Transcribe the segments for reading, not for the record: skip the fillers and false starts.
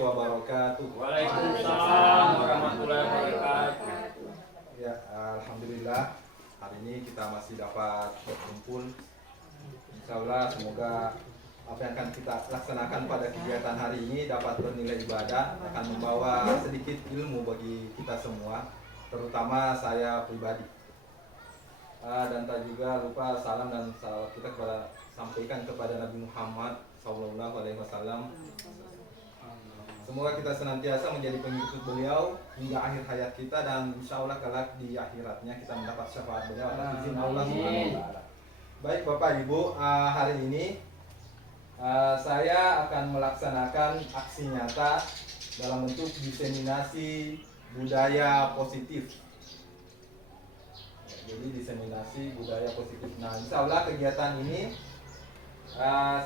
wabarakatuh. Waalaikumsalam warahmatullahi wabarakatuh. Ya, alhamdulillah hari ini kita masih dapat berkumpul. Insya Allah semoga apa yang akan kita laksanakan pada kegiatan hari ini dapat bernilai ibadah, akan membawa sedikit ilmu bagi kita semua, terutama saya pribadi. Dan tak juga lupa salam dan salawat kita sampaikan kepada Nabi Muhammad SAW. Semoga kita senantiasa menjadi pengikut beliau hingga akhir hayat kita, dan insya Allah kelak di akhiratnya kita mendapat syafaat beliau atas izin Allah Subhanahu wa Ta'ala. Baik Bapak Ibu, hari ini saya akan melaksanakan aksi nyata dalam bentuk diseminasi budaya positif. Jadi diseminasi budaya positif. Nah, insya Allah kegiatan ini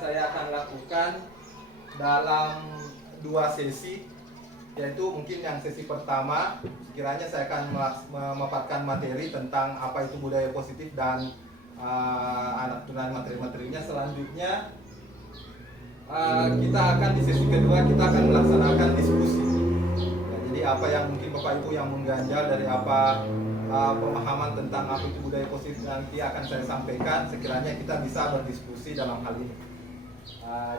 saya akan lakukan dalam 2 sesi, yaitu mungkin yang sesi pertama kiranya saya akan memaparkan materi tentang apa itu budaya positif dan anak turunan materi-materinya. Selanjutnya kita akan di sesi kedua kita akan melaksanakan diskusi. Nah, jadi apa yang mungkin Bapak Ibu yang mengganjal dari apa pemahaman tentang apa itu budaya positif nanti akan saya sampaikan, sekiranya kita bisa berdiskusi dalam hal ini.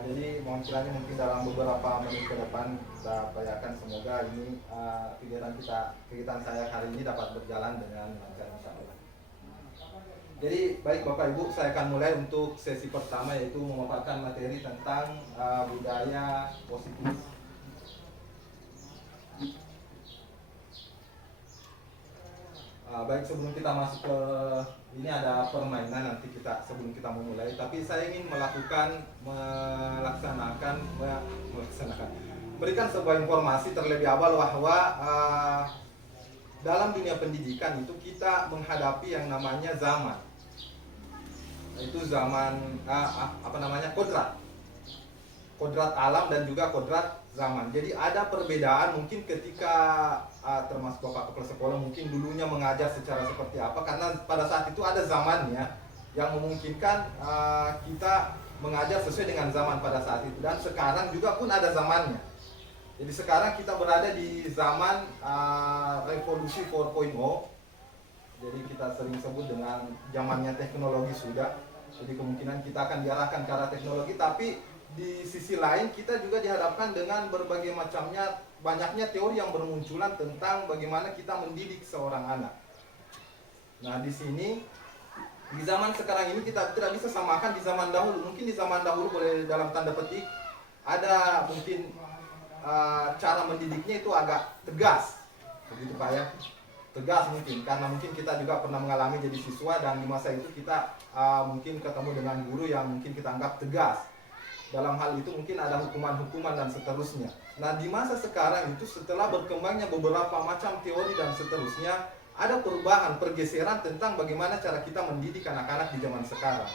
Jadi mohon kiranya mungkin dalam beberapa menit ke depan kita upayakan semoga ini kegiatan saya hari ini dapat berjalan dengan lancar insyaallah. Jadi baik Bapak Ibu, saya akan mulai untuk sesi pertama, yaitu memaparkan materi tentang budaya positif. Baik, sebelum kita masuk ke ini ada permainan nanti kita sebelum kita memulai, tapi saya ingin berikan sebuah informasi terlebih awal bahwa dalam dunia pendidikan itu kita menghadapi yang namanya zaman, yaitu zaman kodrat alam dan juga kodrat zaman. Jadi ada perbedaan mungkin ketika termasuk Bapak kepala sekolah mungkin dulunya mengajar secara seperti apa, karena pada saat itu ada zamannya yang memungkinkan kita mengajar sesuai dengan zaman pada saat itu, dan sekarang juga pun ada zamannya. Jadi sekarang kita berada di zaman revolusi 4.0. Jadi kita sering sebut dengan zamannya teknologi sudah. Jadi kemungkinan kita akan diarahkan ke arah teknologi, tapi di sisi lain kita juga dihadapkan dengan berbagai banyaknya teori yang bermunculan tentang bagaimana kita mendidik seorang anak. Nah, di sini di zaman sekarang ini kita tidak bisa samakan di zaman dahulu. Mungkin di zaman dahulu boleh dalam tanda petik ada mungkin cara mendidiknya itu agak tegas, begitu Pak ya. Tegas mungkin karena mungkin kita juga pernah mengalami jadi siswa, dan di masa itu kita mungkin ketemu dengan guru yang mungkin kita anggap tegas. Dalam hal itu mungkin ada hukuman-hukuman dan seterusnya. Nah, di masa sekarang itu setelah berkembangnya beberapa macam teori dan seterusnya, ada perubahan, pergeseran tentang bagaimana cara kita mendidik anak-anak di zaman sekarang.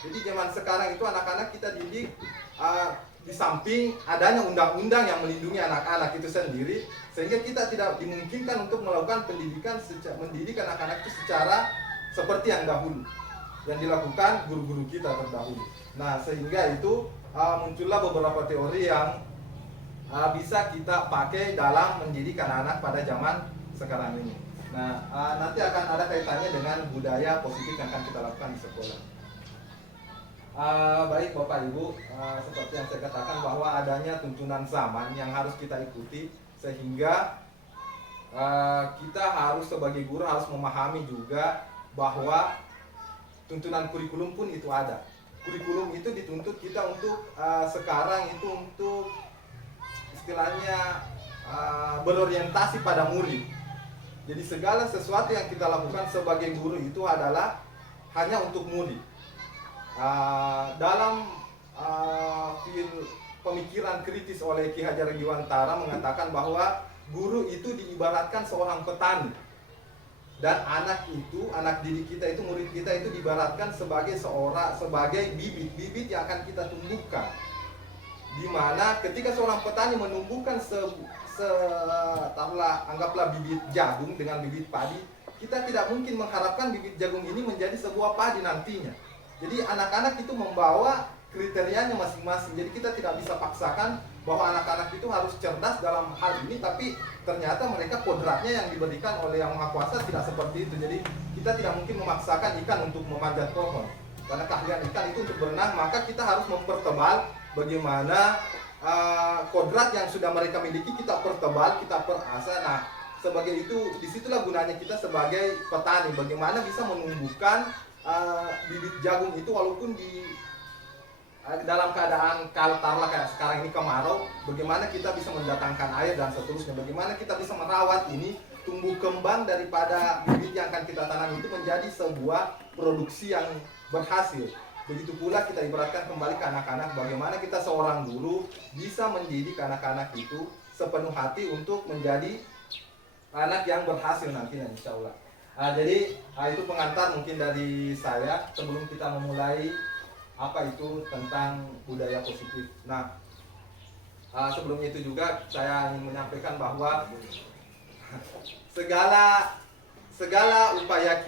Jadi zaman sekarang itu anak-anak kita didik di samping adanya undang-undang yang melindungi anak-anak itu sendiri, sehingga kita tidak dimungkinkan untuk melakukan mendidik anak-anak itu secara seperti yang dahulu yang dilakukan guru-guru kita terdahulu. Nah, sehingga itu muncullah beberapa teori yang bisa kita pakai dalam mendidik anak-anak pada zaman sekarang ini. Nah, nanti akan ada kaitannya dengan budaya positif yang akan kita lakukan di sekolah. Baik Bapak Ibu, seperti yang saya katakan bahwa adanya tuntunan zaman yang harus kita ikuti, sehingga kita harus sebagai guru harus memahami juga bahwa tuntunan kurikulum pun itu ada. Kurikulum itu dituntut kita untuk sekarang itu untuk istilahnya berorientasi pada murid. Jadi segala sesuatu yang kita lakukan sebagai guru itu adalah hanya untuk murid. Dalam pemikiran kritis oleh Ki Hajar Dewantara mengatakan bahwa guru itu diibaratkan seorang petani, dan anak didik kita itu, murid kita itu diibaratkan sebagai bibit yang akan kita tumbuhkan. Dimana ketika seorang petani menumbuhkan anggaplah bibit jagung dengan bibit padi, kita tidak mungkin mengharapkan bibit jagung ini menjadi sebuah padi nantinya. Jadi anak-anak itu membawa kriterianya masing-masing. Jadi kita tidak bisa paksakan bahwa anak-anak itu harus cerdas dalam hal ini, tapi ternyata mereka kodratnya yang diberikan oleh Yang Maha Kuasa tidak seperti itu. Jadi kita tidak mungkin memaksakan ikan untuk memanjat pohon, karena keahlian ikan itu untuk berenang, maka kita harus mempertebal bagaimana kodrat yang sudah mereka miliki, kita pertebal, kita perasa. Nah, sebagai itu, disitulah gunanya kita sebagai petani, bagaimana bisa menumbuhkan bibit jagung itu walaupun di dalam keadaan taruhlah kayak sekarang ini kemarau, bagaimana kita bisa mendatangkan air dan seterusnya, bagaimana kita bisa merawat ini tumbuh kembang daripada bibit yang akan kita tanam itu menjadi sebuah produksi yang berhasil. Begitu pula kita ibaratkan kembali ke anak-anak, bagaimana kita seorang guru bisa mendidik anak-anak itu sepenuh hati untuk menjadi anak yang berhasil nantinya, insya Allah. Jadi itu pengantar mungkin dari saya sebelum kita memulai apa itu tentang budaya positif. Nah, sebelum itu juga saya ingin menyampaikan bahwa segala upaya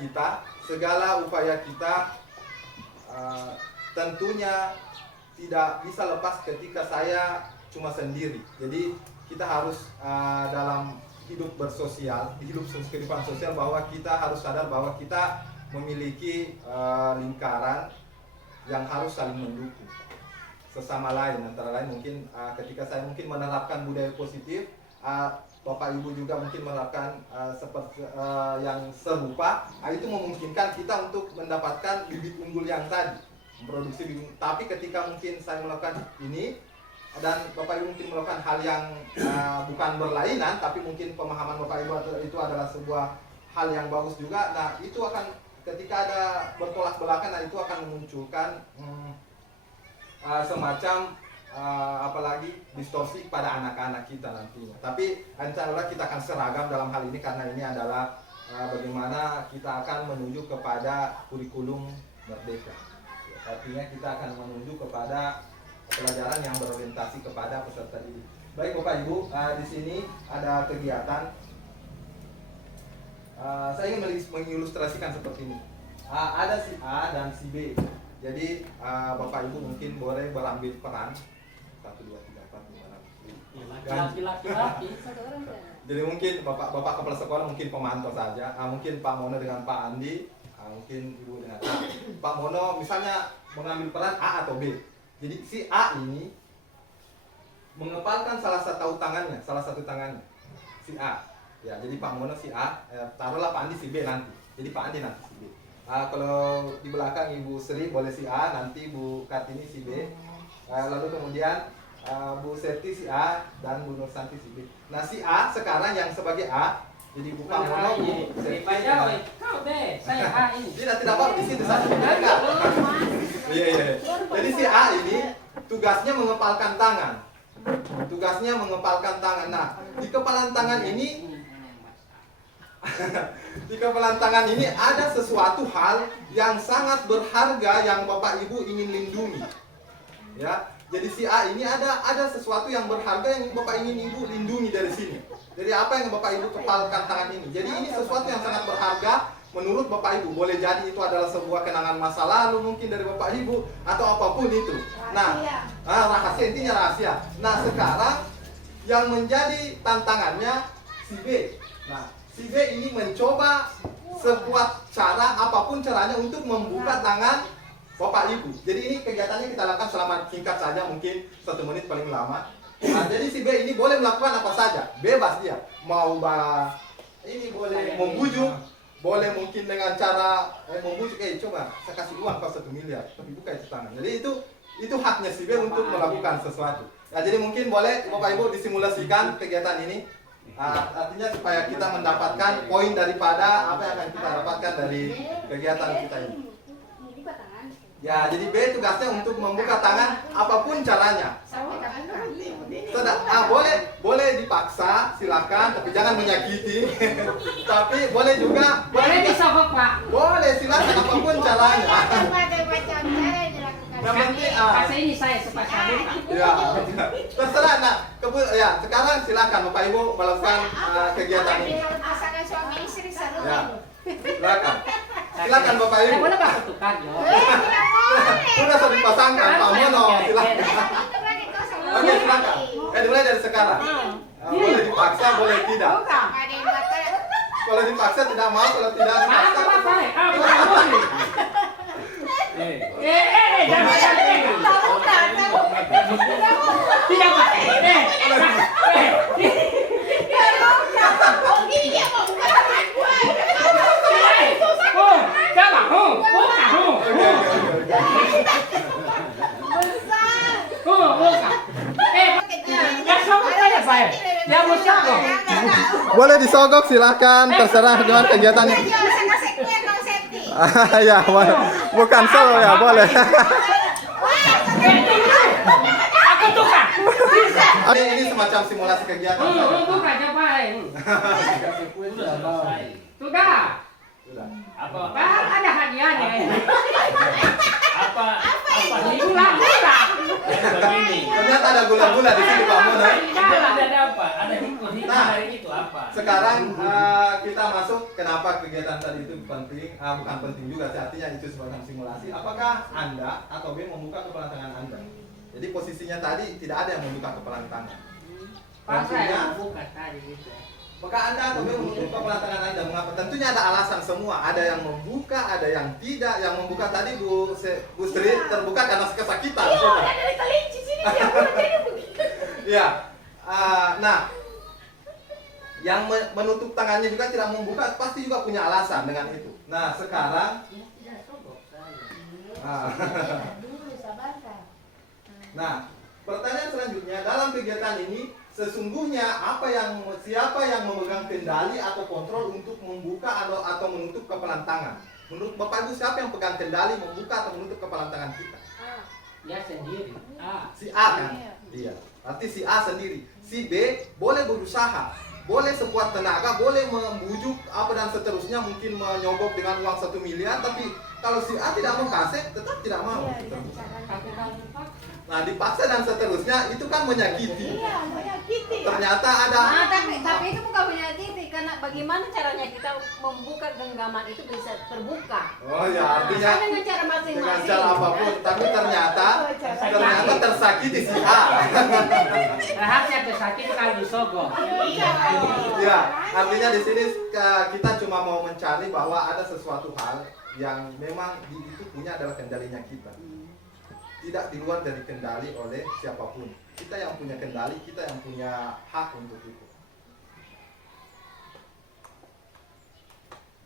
kita tentunya tidak bisa lepas ketika saya cuma sendiri. Jadi kita harus dalam hidup bersosial, di hidup kehidupan sosial, bahwa kita harus sadar bahwa kita memiliki lingkaran yang harus saling mendukung sesama lain. Antara lain mungkin ketika saya mungkin menerapkan budaya positif, Bapak Ibu juga mungkin menerapkan seperti yang serupa, itu memungkinkan kita untuk mendapatkan bibit unggul yang tadi, memproduksi bibit. Tapi ketika mungkin saya melakukan ini dan Bapak Ibu mungkin melakukan hal yang bukan berlainan, tapi mungkin pemahaman Bapak Ibu itu adalah sebuah hal yang bagus juga, nah itu akan ketika ada bertolak belakang, nah itu akan memunculkan semacam apalagi distorsi pada anak-anak kita nantinya. Tapi insya Allah kita akan seragam dalam hal ini, karena ini adalah bagaimana kita akan menuju kepada kurikulum merdeka. Artinya kita akan menuju kepada pelajaran yang berorientasi kepada peserta didik. Baik Bapak Ibu, di sini ada kegiatan. Saya ingin mengilustrasikan seperti ini. Ada si A dan si B. Jadi Bapak Ibu mungkin boleh berambil peran 1, 2, 3, 4, 5, 6. Laki-laki. Jadi mungkin Bapak kepala sekolah mungkin pemantau saja. Mungkin Pak Mono dengan Pak Andi, mungkin Ibu dengan A. Pak Mono misalnya mengambil peran A atau B. Jadi si A ini mengepalkan salah satu tangannya, si A. Ya, jadi Pak Mono si A, taruhlah Pak Andi si B nanti. Jadi Pak Andi nanti si B. Kalau di belakang Ibu Sri boleh si A, nanti Bu Kartini si B. Lalu kemudian Bu Septi si A dan Bu Nursanti si B. Nah si A sekarang yang sebagai A, jadi Bu Pak Mono, Bu Septi. Kau B, saya A ini. Tidak apa di sini satu mereka. Iya. Jadi si A ini tugasnya mengepalkan tangan. Nah, di kepalan tangan ini di kepalan tangan ini ada sesuatu hal yang sangat berharga yang Bapak Ibu ingin lindungi. Ya, jadi si A ini ada sesuatu yang berharga yang Bapak ingin Ibu lindungi dari sini. Jadi apa yang Bapak Ibu kepalkan tangan ini? Jadi ini sesuatu yang sangat berharga menurut Bapak Ibu. Boleh jadi itu adalah sebuah kenangan masa lalu mungkin dari Bapak Ibu atau apapun itu. Nah, rahasia, intinya rahasia. Nah, sekarang yang menjadi tantangannya si B. Nah, si B ini mencoba sekuat cara, apapun caranya untuk membuka tangan Bapak Ibu. Jadi ini kegiatannya kita lakukan selama singkat saja, mungkin 1 menit paling lama. Nah, jadi si B ini boleh melakukan apa saja, bebas dia. Mau ini boleh membujuk, boleh mungkin dengan cara membujuk, coba saya kasih uang kau 1 miliar, tapi buka itu tangan. Jadi itu haknya si B untuk melakukan sesuatu. Nah, jadi mungkin boleh Bapak Ibu disimulasikan kegiatan ini. Artinya supaya kita mendapatkan poin daripada apa yang akan kita dapatkan dari kegiatan kita ini. Ya, jadi B tugasnya untuk membuka tangan apapun caranya. Boleh dipaksa, silakan, tapi jangan menyakiti. Tapi boleh juga, Boleh disogok Pak. boleh silakan apapun caranya. Yang penting, Masa ini saya sepakat. ya, terserah. Nah, sekarang silakan Bapak Ibu melakukan kegiatan ini. Asalkan suami istri seru. Ya, silakan Bapak Ibu. Boleh Pak tukar Jo. Sudah dipasangkan Pak Mono, silakan. Oke, silakan. Dimulai dari sekarang. Boleh dipaksa, boleh tidak. Ada yang kata Kalau dipaksa tidak mau, kalau tidak Mana dipaksa. apa saya? Bukan boleh. Jangan. Tidak pakai. oh gini dia mau buka tangan gue. Coba, buka. Buka. Yang sama saya, Pak. Yang besar kok. Boleh disogok silahkan, terserah dengan kegiatannya. Bisa kasih kue kalau safety. Ya, bukan solo ya, boleh. Aku tukar. Ini semacam simulasi kegiatan. Buka coba. Sudah. Sudah. Bahkan ada hadiahnya. Apa Gula. Ternyata ada gula-gula di sini Pak Mono. ada apa? Ada hikmah dari itu apa? Sekarang kita masuk kenapa kegiatan tadi itu penting, bukan penting juga sih, artinya itu semacam simulasi. Apakah Anda atau B membuka kepalan tangan Anda? Jadi posisinya tadi tidak ada yang membuka kepalan tangan. Pas saya buka tadi gitu. Maka Anda atau B membuka kepalan tangan Anda. Mengapa? Tentunya ada alasan semua. Ada yang membuka, ada yang tidak. Yang membuka tadi Bu Sri terbuka karena kesakitan. Iya, udah dari kelinci sini dia jadi begitu. Ya, nah, yang menutup tangannya juga tidak membuka pasti juga punya alasan dengan itu. Nah, sekarang, Dulu sabar kan. nah, pertanyaan selanjutnya dalam kegiatan ini sesungguhnya siapa yang memegang kendali atau kontrol untuk membuka atau menutup kepalan tangan? Menurut Bapak Ibu siapa yang pegang kendali membuka atau menutup kepalan tangan kita? Dia sendiri. Si A kan? Iya. Berarti si A sendiri. Si B boleh berusaha, boleh sekuat tenaga, boleh membujuk apa dan seterusnya, mungkin menyogok dengan uang 1 miliar, tapi kalau si A tidak mau kasih, tetap tidak mau. Tapi kalau dipaksa. Nah, dipaksa dan seterusnya itu kan menyakiti. Iya, menyakiti. Ternyata ada. Nah, tapi itu bukan menyakiti karena bagaimana caranya kita membuka genggaman itu bisa terbuka. Oh ya, artinya Kan dengan cara dengan masing-masing. cara apapun, tapi ternyata tersakiti si A. Rahasia tersakit kalau disogok. Iya. Ya, artinya di sini kita cuma mau mencari bahwa ada sesuatu hal yang memang itu punya adalah kendalinya kita. Tidak di luar dari kendali oleh siapapun. Kita yang punya kendali, kita yang punya hak untuk itu.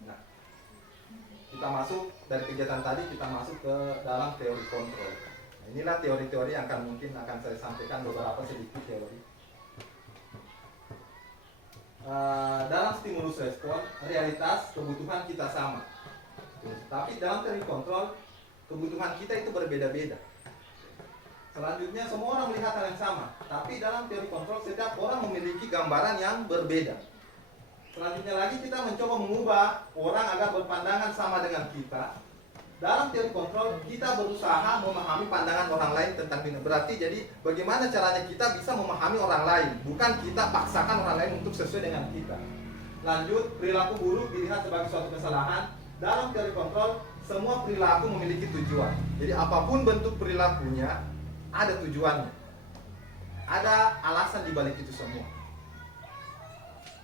Nah, kita masuk dari kegiatan tadi, kita masuk ke dalam teori kontrol. Nah, inilah teori-teori yang mungkin akan saya sampaikan beberapa sedikit teori. Dalam stimulus respon, realitas kebutuhan kita sama. Tapi dalam teori kontrol, kebutuhan kita itu berbeda-beda. Selanjutnya semua orang melihat hal yang sama, tapi dalam teori kontrol setiap orang memiliki gambaran yang berbeda. Selanjutnya lagi kita mencoba mengubah orang agar berpandangan sama dengan kita. Dalam teori kontrol kita berusaha memahami pandangan orang lain tentang dunia. Berarti jadi bagaimana caranya kita bisa memahami orang lain, bukan kita paksakan orang lain untuk sesuai dengan kita. Lanjut, perilaku buruk dilihat sebagai suatu kesalahan. Dalam teori kontrol semua perilaku memiliki tujuan. Jadi apapun bentuk perilakunya ada tujuannya, ada alasan dibalik itu semua.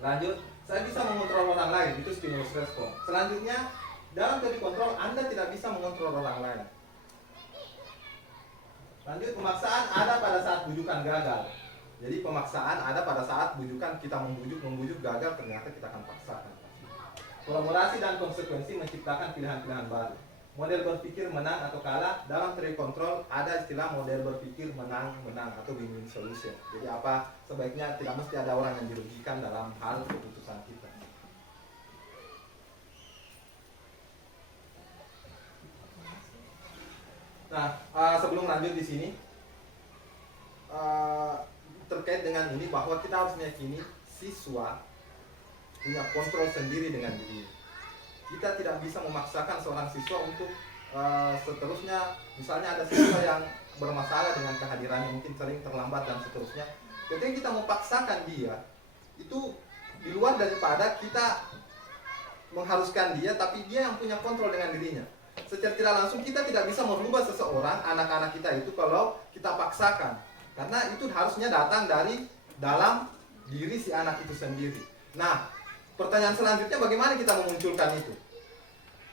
Lanjut, saya bisa mengontrol orang lain, itu stimulus respon. Selanjutnya, dalam teori kontrol Anda tidak bisa mengontrol orang lain. Lanjut, pemaksaan ada pada saat bujukan gagal. Jadi pemaksaan ada pada saat bujukan kita membujuk gagal, ternyata kita akan paksakan. Kolaborasi dan konsekuensi menciptakan pilihan-pilihan baru. Model berpikir menang atau kalah, dalam teori kontrol ada istilah model berpikir menang-menang atau win-win solution. Jadi apa, sebaiknya tidak mesti ada orang yang dirugikan dalam hal keputusan kita. Nah, sebelum lanjut di sini, terkait dengan ini bahwa kita harus meyakini siswa punya kontrol sendiri dengan diri. Kita tidak bisa memaksakan seorang siswa untuk seterusnya, misalnya ada siswa yang bermasalah dengan kehadirannya, mungkin sering terlambat dan seterusnya. Ketika kita memaksakan dia, itu di luar daripada kita mengharuskan dia, tapi dia yang punya kontrol dengan dirinya. Secara tidak langsung kita tidak bisa merubah seseorang, anak-anak kita itu kalau kita paksakan. Karena itu harusnya datang dari dalam diri si anak itu sendiri. Nah, pertanyaan selanjutnya bagaimana kita memunculkan itu?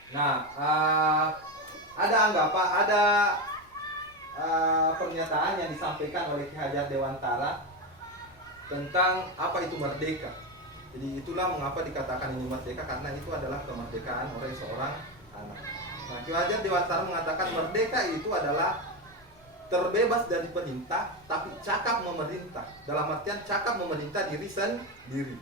Nah, ada pernyataan yang disampaikan oleh Ki Hajar Dewantara tentang apa itu merdeka. Jadi itulah mengapa dikatakan ini merdeka, karena itu adalah kemerdekaan oleh seorang anak. Nah, Ki Hajar Dewantara mengatakan merdeka itu adalah terbebas dari perintah, tapi cakap memerintah. Dalam artian cakap memerintah diri sendiri.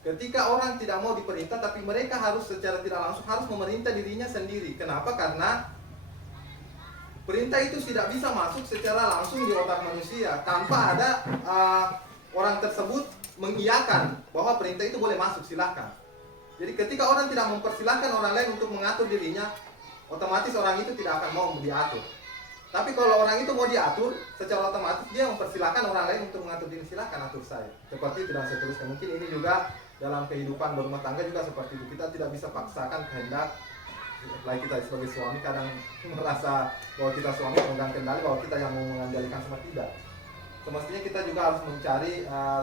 Ketika orang tidak mau diperintah, tapi mereka harus secara tidak langsung harus memerintah dirinya sendiri. Kenapa? Karena perintah itu tidak bisa masuk secara langsung di otak manusia tanpa ada orang tersebut mengiyakan bahwa perintah itu boleh masuk, silahkan. Jadi ketika orang tidak mempersilahkan orang lain untuk mengatur dirinya, otomatis orang itu tidak akan mau diatur. Tapi kalau orang itu mau diatur, secara otomatis dia mempersilahkan orang lain untuk mengatur diri, silahkan atur saya. Seperti itu dan seterusnya. Mungkin ini juga dalam kehidupan berumah tangga juga seperti itu. Kita tidak bisa paksakan kehendak. Baik kita sebagai suami kadang merasa bahwa kita suami memegang kendali, bahwa kita yang mau mengendalikan semua, tidak. Semestinya kita juga harus mencari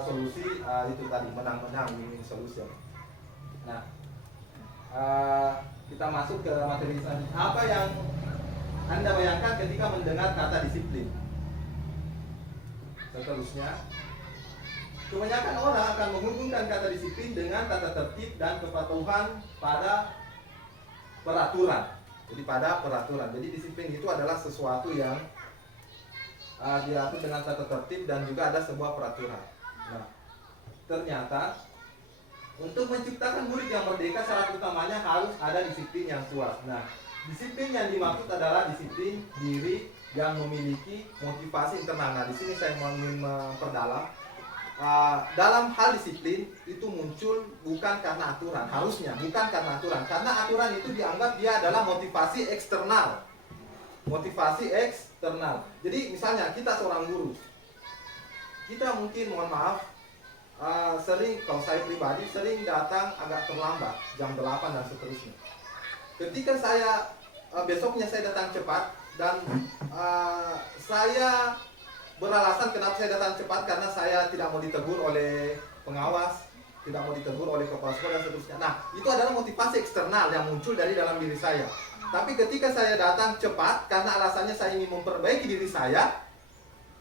solusi itu tadi, menang-menang ini solusi. Nah, kita masuk ke materi selanjutnya. Apa yang Anda bayangkan ketika mendengar kata disiplin? Seterusnya, kebanyakan orang akan menghubungkan kata disiplin dengan tata tertib dan kepatuhan pada peraturan. Jadi pada peraturan. Jadi disiplin itu adalah sesuatu yang diatur dengan tata tertib dan juga ada sebuah peraturan. Nah, ternyata untuk menciptakan murid yang merdeka, syarat utamanya harus ada disiplin yang kuat. Nah, disiplin yang dimaksud adalah disiplin diri yang memiliki motivasi internal. Nah, di sini saya ingin memperdalam. Dalam hal disiplin itu muncul bukan karena aturan, harusnya bukan karena aturan. Karena aturan itu dianggap dia adalah motivasi eksternal. Motivasi eksternal. Jadi misalnya kita seorang guru, kita mungkin mohon maaf sering, kalau saya pribadi sering datang agak terlambat, jam 8 dan seterusnya. Ketika saya besoknya saya datang cepat dan saya beralasan kenapa saya datang cepat, karena saya tidak mau ditegur oleh pengawas, tidak mau ditegur oleh kepala sekolah dan seterusnya. Nah, itu adalah motivasi eksternal yang muncul dari dalam diri saya. Tapi ketika saya datang cepat karena alasannya saya ingin memperbaiki diri saya,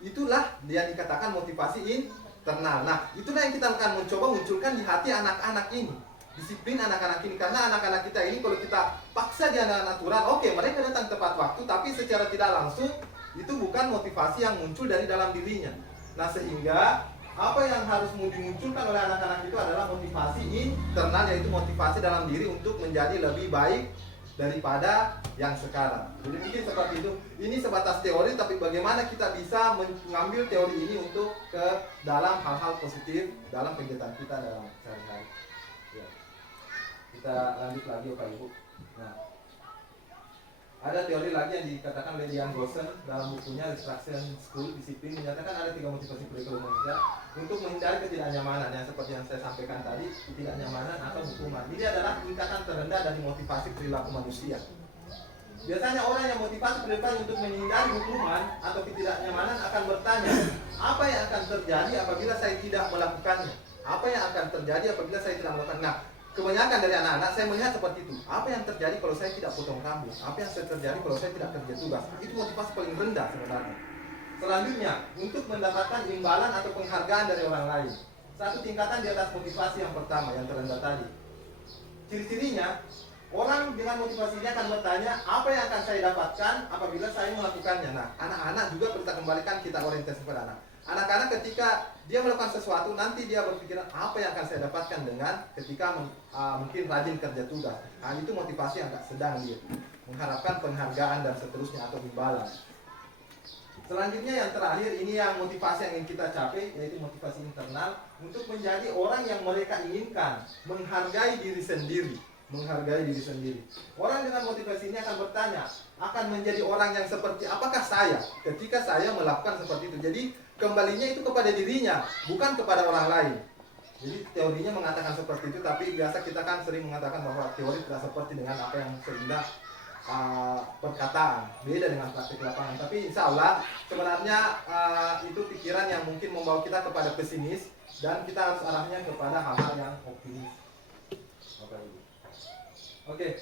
itulah yang dikatakan motivasi internal. Nah, itulah yang kita akan mencoba munculkan di hati anak-anak ini. Disiplin anak-anak ini, karena anak-anak kita ini kalau kita paksa dia dengan aturan, oke, mereka datang tepat waktu, tapi secara tidak langsung itu bukan motivasi yang muncul dari dalam dirinya. Nah, sehingga apa yang harus dimunculkan oleh anak-anak itu adalah motivasi internal, yaitu motivasi dalam diri untuk menjadi lebih baik daripada yang sekarang. Jadi mungkin seperti itu. Ini sebatas teori, tapi bagaimana kita bisa mengambil teori ini untuk ke dalam hal-hal positif dalam kegiatan kita dalam sehari-hari. Ya. Kita lanjut lagi Bapak Ibu. Nah, ada teori lagi yang dikatakan oleh Liam Gosen dalam bukunya Instruction School Disiplin, menyatakan ada 3 motivasi perilaku manusia untuk menghindari ketidaknyamanan, yang seperti yang saya sampaikan tadi, ketidaknyamanan atau hukuman. Ini adalah tingkatan terendah dari motivasi perilaku manusia. Biasanya orang yang motivasi perilaku untuk menghindari hukuman atau ketidaknyamanan akan bertanya, apa yang akan terjadi apabila saya tidak melakukannya? Apa yang akan terjadi apabila saya tidak melakukan? Nah, kebanyakan dari anak-anak saya melihat seperti itu. Apa yang terjadi kalau saya tidak potong rambut? Apa yang terjadi kalau saya tidak kerja tugas? Itu motivasi paling rendah sebenarnya. Selanjutnya, untuk mendapatkan imbalan atau penghargaan dari orang lain. Satu tingkatan di atas motivasi yang pertama, yang terendah tadi. Ciri-cirinya, orang dengan motivasi ini akan bertanya, apa yang akan saya dapatkan apabila saya melakukannya? Nah, anak-anak juga kita kembalikan, kita orientasi pada anak. Anak-anak ketika dia melakukan sesuatu, nanti dia berpikiran apa yang akan saya dapatkan dengan ketika mungkin rajin kerja tugas. Nah, itu motivasi yang agak sedang dia mengharapkan penghargaan dan seterusnya atau imbalan. Selanjutnya yang terakhir, ini yang motivasi yang ingin kita capai, yaitu motivasi internal untuk menjadi orang yang mereka inginkan, menghargai diri sendiri. Menghargai diri sendiri. Orang dengan motivasi ini akan bertanya, akan menjadi orang yang seperti apakah saya ketika saya melakukan seperti itu. Jadi kembalinya itu kepada dirinya, bukan kepada orang lain. Jadi teorinya mengatakan seperti itu, tapi biasa kita kan sering mengatakan bahwa teori tidak seperti dengan apa yang seindah perkataan, beda dengan praktik lapangan. Tapi insya Allah sebenarnya itu pikiran yang mungkin membawa kita kepada pesimis dan kita harus arahnya kepada hal-hal yang optimis. Oke,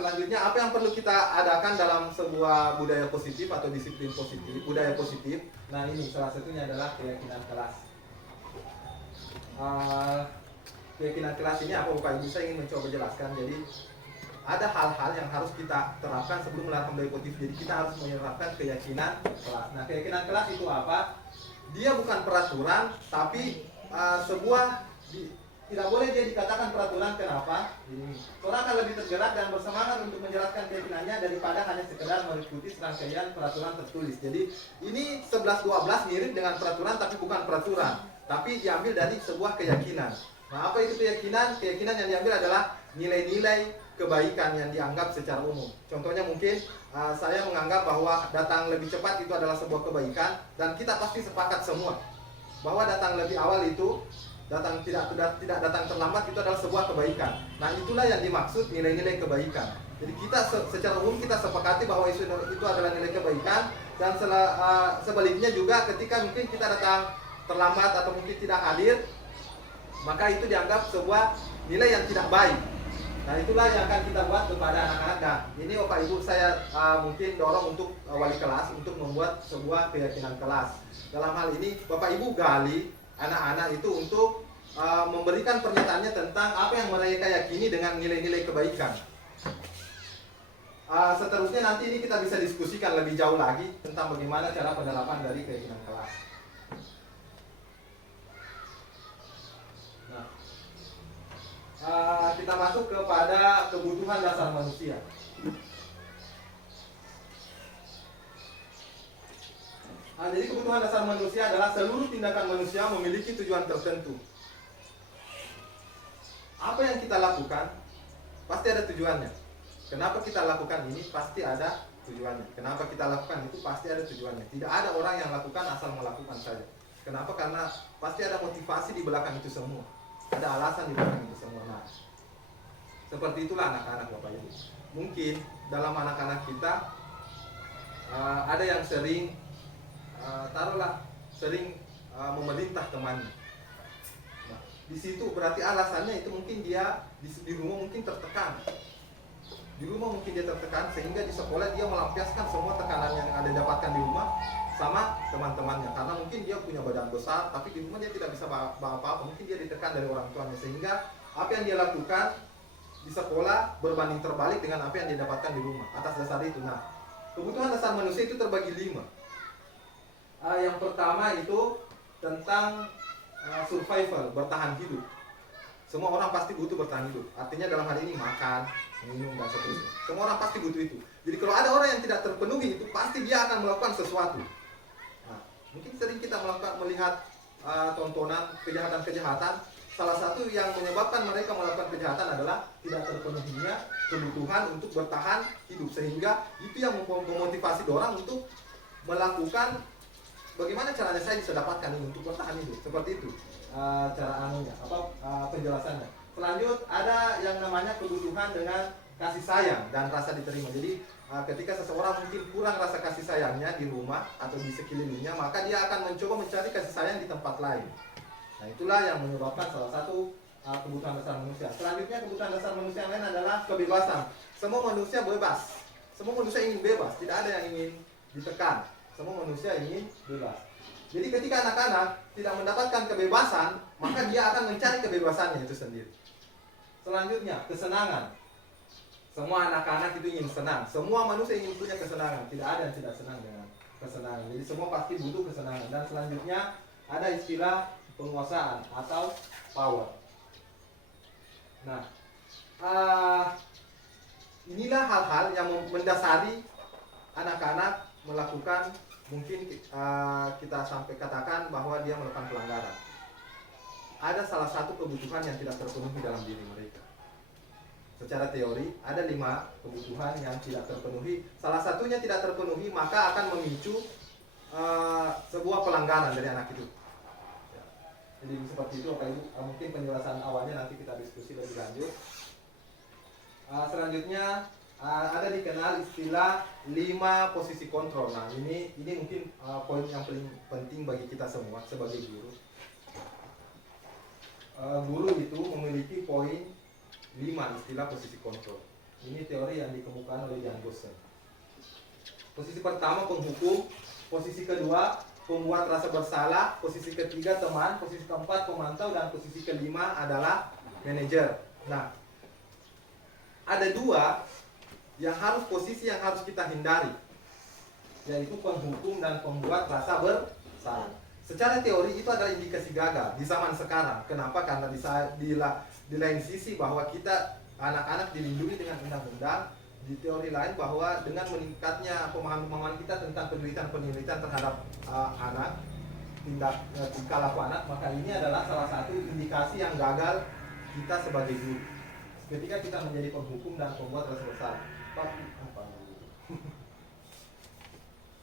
selanjutnya apa yang perlu kita adakan dalam sebuah budaya positif atau disiplin positif, budaya positif? Nah ini salah satunya adalah keyakinan kelas. Keyakinan kelas ini apa Bapak Ibu? Saya ingin mencoba jelaskan. Jadi ada hal-hal yang harus kita terapkan sebelum menerapkan budaya positif. Jadi kita harus menerapkan keyakinan kelas. Nah keyakinan kelas itu apa? Dia bukan peraturan, tapi tidak boleh dia dikatakan peraturan. Kenapa? Ini seorang akan lebih tergerak dan bersemangat untuk menjelaskan keyakinannya daripada hanya sekedar mengikuti serangkaian peraturan tertulis. Jadi ini 11-12 mirip dengan peraturan tapi bukan peraturan, tapi diambil dari sebuah keyakinan. Nah apa itu keyakinan? Keyakinan yang diambil adalah nilai-nilai kebaikan yang dianggap secara umum. Contohnya mungkin saya menganggap bahwa datang lebih cepat itu adalah sebuah kebaikan, dan kita pasti sepakat semua bahwa datang lebih awal itu, tidak datang terlambat itu adalah sebuah kebaikan. Nah itulah yang dimaksud nilai-nilai kebaikan. Jadi kita secara umum kita sepakati bahwa itu adalah nilai kebaikan, dan sebaliknya juga ketika mungkin kita datang terlambat atau mungkin tidak hadir, maka itu dianggap sebuah nilai yang tidak baik. Nah itulah yang akan kita buat kepada anak-anak. Nah ini Bapak Ibu saya mungkin dorong untuk wali kelas untuk membuat sebuah keyakinan kelas. Dalam hal ini Bapak Ibu gali anak-anak itu untuk memberikan pernyataannya tentang apa yang mereka yakini dengan nilai-nilai kebaikan. Seterusnya nanti ini kita bisa diskusikan lebih jauh lagi tentang bagaimana cara penerapan dari keyakinan kelas. Kita masuk kepada kebutuhan dasar manusia. Jadi kebutuhan dasar manusia adalah seluruh tindakan manusia memiliki tujuan tertentu. Apa yang kita lakukan pasti ada tujuannya. Kenapa kita lakukan ini pasti ada tujuannya. Kenapa kita lakukan itu pasti ada tujuannya. Tidak ada orang yang lakukan asal melakukan saja. Kenapa? Karena pasti ada motivasi di belakang itu semua. Ada alasan di belakang itu semua. Nah, seperti itulah anak-anak Bapak Ibu. Mungkin dalam anak-anak kita ada yang sering memerintah temannya. Nah, di situ berarti alasannya itu mungkin dia di rumah mungkin tertekan. Di rumah mungkin dia tertekan sehingga di sekolah dia melampiaskan semua tekanan yang ada dapatkan di rumah sama teman-temannya, karena mungkin dia punya badan besar tapi di rumah dia tidak bisa apa-apa, mungkin dia ditekan dari orang tuanya, sehingga apa yang dia lakukan di sekolah berbanding terbalik dengan apa yang dia dapatkan di rumah atas dasar itu. Nah, kebutuhan dasar manusia itu terbagi 5. Yang pertama itu tentang survival, bertahan hidup. Semua orang pasti butuh bertahan hidup, artinya dalam hal ini makan, minum, dan seterusnya. Semua orang pasti butuh itu. Jadi kalau ada orang yang tidak terpenuhi itu, pasti dia akan melakukan sesuatu. Nah, mungkin sering kita melihat tontonan kejahatan-kejahatan. Salah satu yang menyebabkan mereka melakukan kejahatan adalah tidak terpenuhinya kebutuhan untuk bertahan hidup, sehingga itu yang memotivasi orang untuk melakukan bagaimana caranya saya bisa dapatkan ini untuk bertahan hidup. Seperti itu penjelasannya. Selanjut ada yang namanya kebutuhan dengan kasih sayang dan rasa diterima. Jadi ketika seseorang mungkin kurang rasa kasih sayangnya di rumah atau di sekelilingnya, maka dia akan mencoba mencari kasih sayang di tempat lain. Nah itulah yang menyebabkan salah satu kebutuhan dasar manusia. Selanjutnya kebutuhan dasar manusia yang lain adalah kebebasan. Semua manusia bebas. Semua manusia ingin bebas. Tidak ada yang ingin ditekan. Semua manusia ingin bebas. Jadi ketika anak-anak tidak mendapatkan kebebasan, maka dia akan mencari kebebasannya itu sendiri. Selanjutnya kesenangan. Semua anak-anak itu ingin senang. Semua manusia ingin punya kesenangan. Tidak ada yang tidak senang dengan kesenangan. Jadi semua pasti butuh kesenangan. Dan selanjutnya ada istilah penguasaan atau power. Nah, inilah hal-hal yang mendasari anak-anak melakukan, mungkin kita sampai katakan bahwa dia melakukan pelanggaran. Ada salah satu kebutuhan yang tidak terpenuhi dalam diri mereka. Secara teori ada 5 kebutuhan yang tidak terpenuhi. Salah satunya tidak terpenuhi, maka akan memicu sebuah pelanggaran dari anak itu. Jadi seperti itu Bapak Ibu. Mungkin penjelasan awalnya nanti kita diskusi lebih lanjut. Selanjutnya ada dikenal istilah 5 posisi kontrol. Nah, ini mungkin poin yang paling penting bagi kita semua sebagai guru. Guru itu memiliki poin 5 istilah posisi kontrol. Ini teori yang dikemukakan oleh Jan Gossen. Posisi pertama penghukum, posisi kedua pembuat rasa bersalah, posisi ketiga teman, posisi keempat pemantau, dan posisi kelima adalah manajer. Nah, ada 2 posisi yang harus kita hindari, yaitu penghukum dan pembuat rasa bersalah. Secara teori itu adalah indikasi gagal di zaman sekarang. Kenapa? Karena di lain sisi bahwa kita anak-anak dilindungi dengan undang-undang. Di teori lain bahwa dengan meningkatnya pemahaman kita tentang penelitian terhadap anak, tingkah laku anak, maka ini adalah salah satu indikasi yang gagal kita sebagai guru. Ketika kita menjadi penghukum dan pembuat rasa bersalah.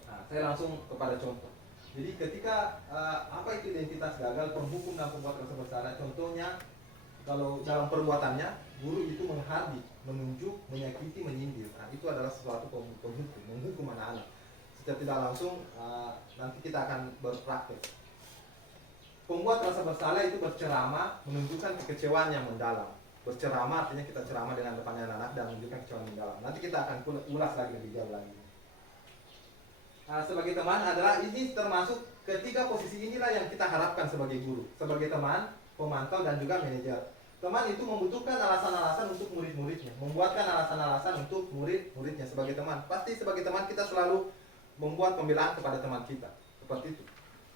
Nah, saya langsung kepada contoh. Jadi ketika apa itu identitas gagal, penghukum dan pembuat rasa bersalah? Contohnya, kalau dalam perbuatannya guru itu menghardik, menunjuk, menyakiti, menyindir. Nah, itu adalah sesuatu penghukum, menghukum anak-anak. Secara tidak langsung nanti kita akan berpraktek. Pembuat rasa bersalah itu berceramah, menunjukkan kekecewaan yang mendalam. Berceramah artinya kita ceramah dengan depannya anak-anak dan menunjukkan kekecewaan mendalam. Nanti kita akan ulas lagi lebih jauh lagi. Sebagai teman adalah ini termasuk ketiga posisi inilah yang kita harapkan sebagai guru, sebagai teman, pemantau, dan juga manajer. Teman itu membutuhkan alasan-alasan untuk murid-muridnya, membuatkan alasan-alasan untuk murid-muridnya. Sebagai teman, pasti sebagai teman kita selalu membuat pembelaan kepada teman kita, seperti itu.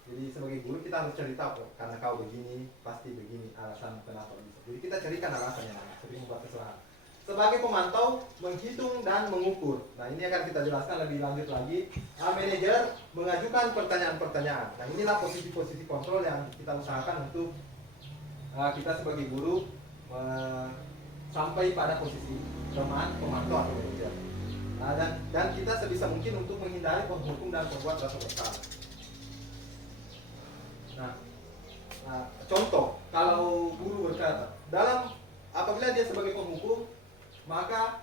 Jadi sebagai guru kita harus cerita, karena kau begini, pasti begini, alasan kenapa bisa. Jadi kita carikan alasannya, sering membuat kesalahan. Sebagai pemantau, menghitung dan mengukur. Nah, ini akan kita jelaskan lebih lanjut lagi. Manajer mengajukan pertanyaan-pertanyaan. Nah, inilah posisi-posisi kontrol yang kita usahakan untuk kita sebagai guru sampai pada posisi teman, pemantau, atau manajer. Nah, dan kita sebisa mungkin untuk menghindari penghukum dan pembuat rasa bersalah. Nah, contoh, kalau guru berkata, apabila dia sebagai penghukum, maka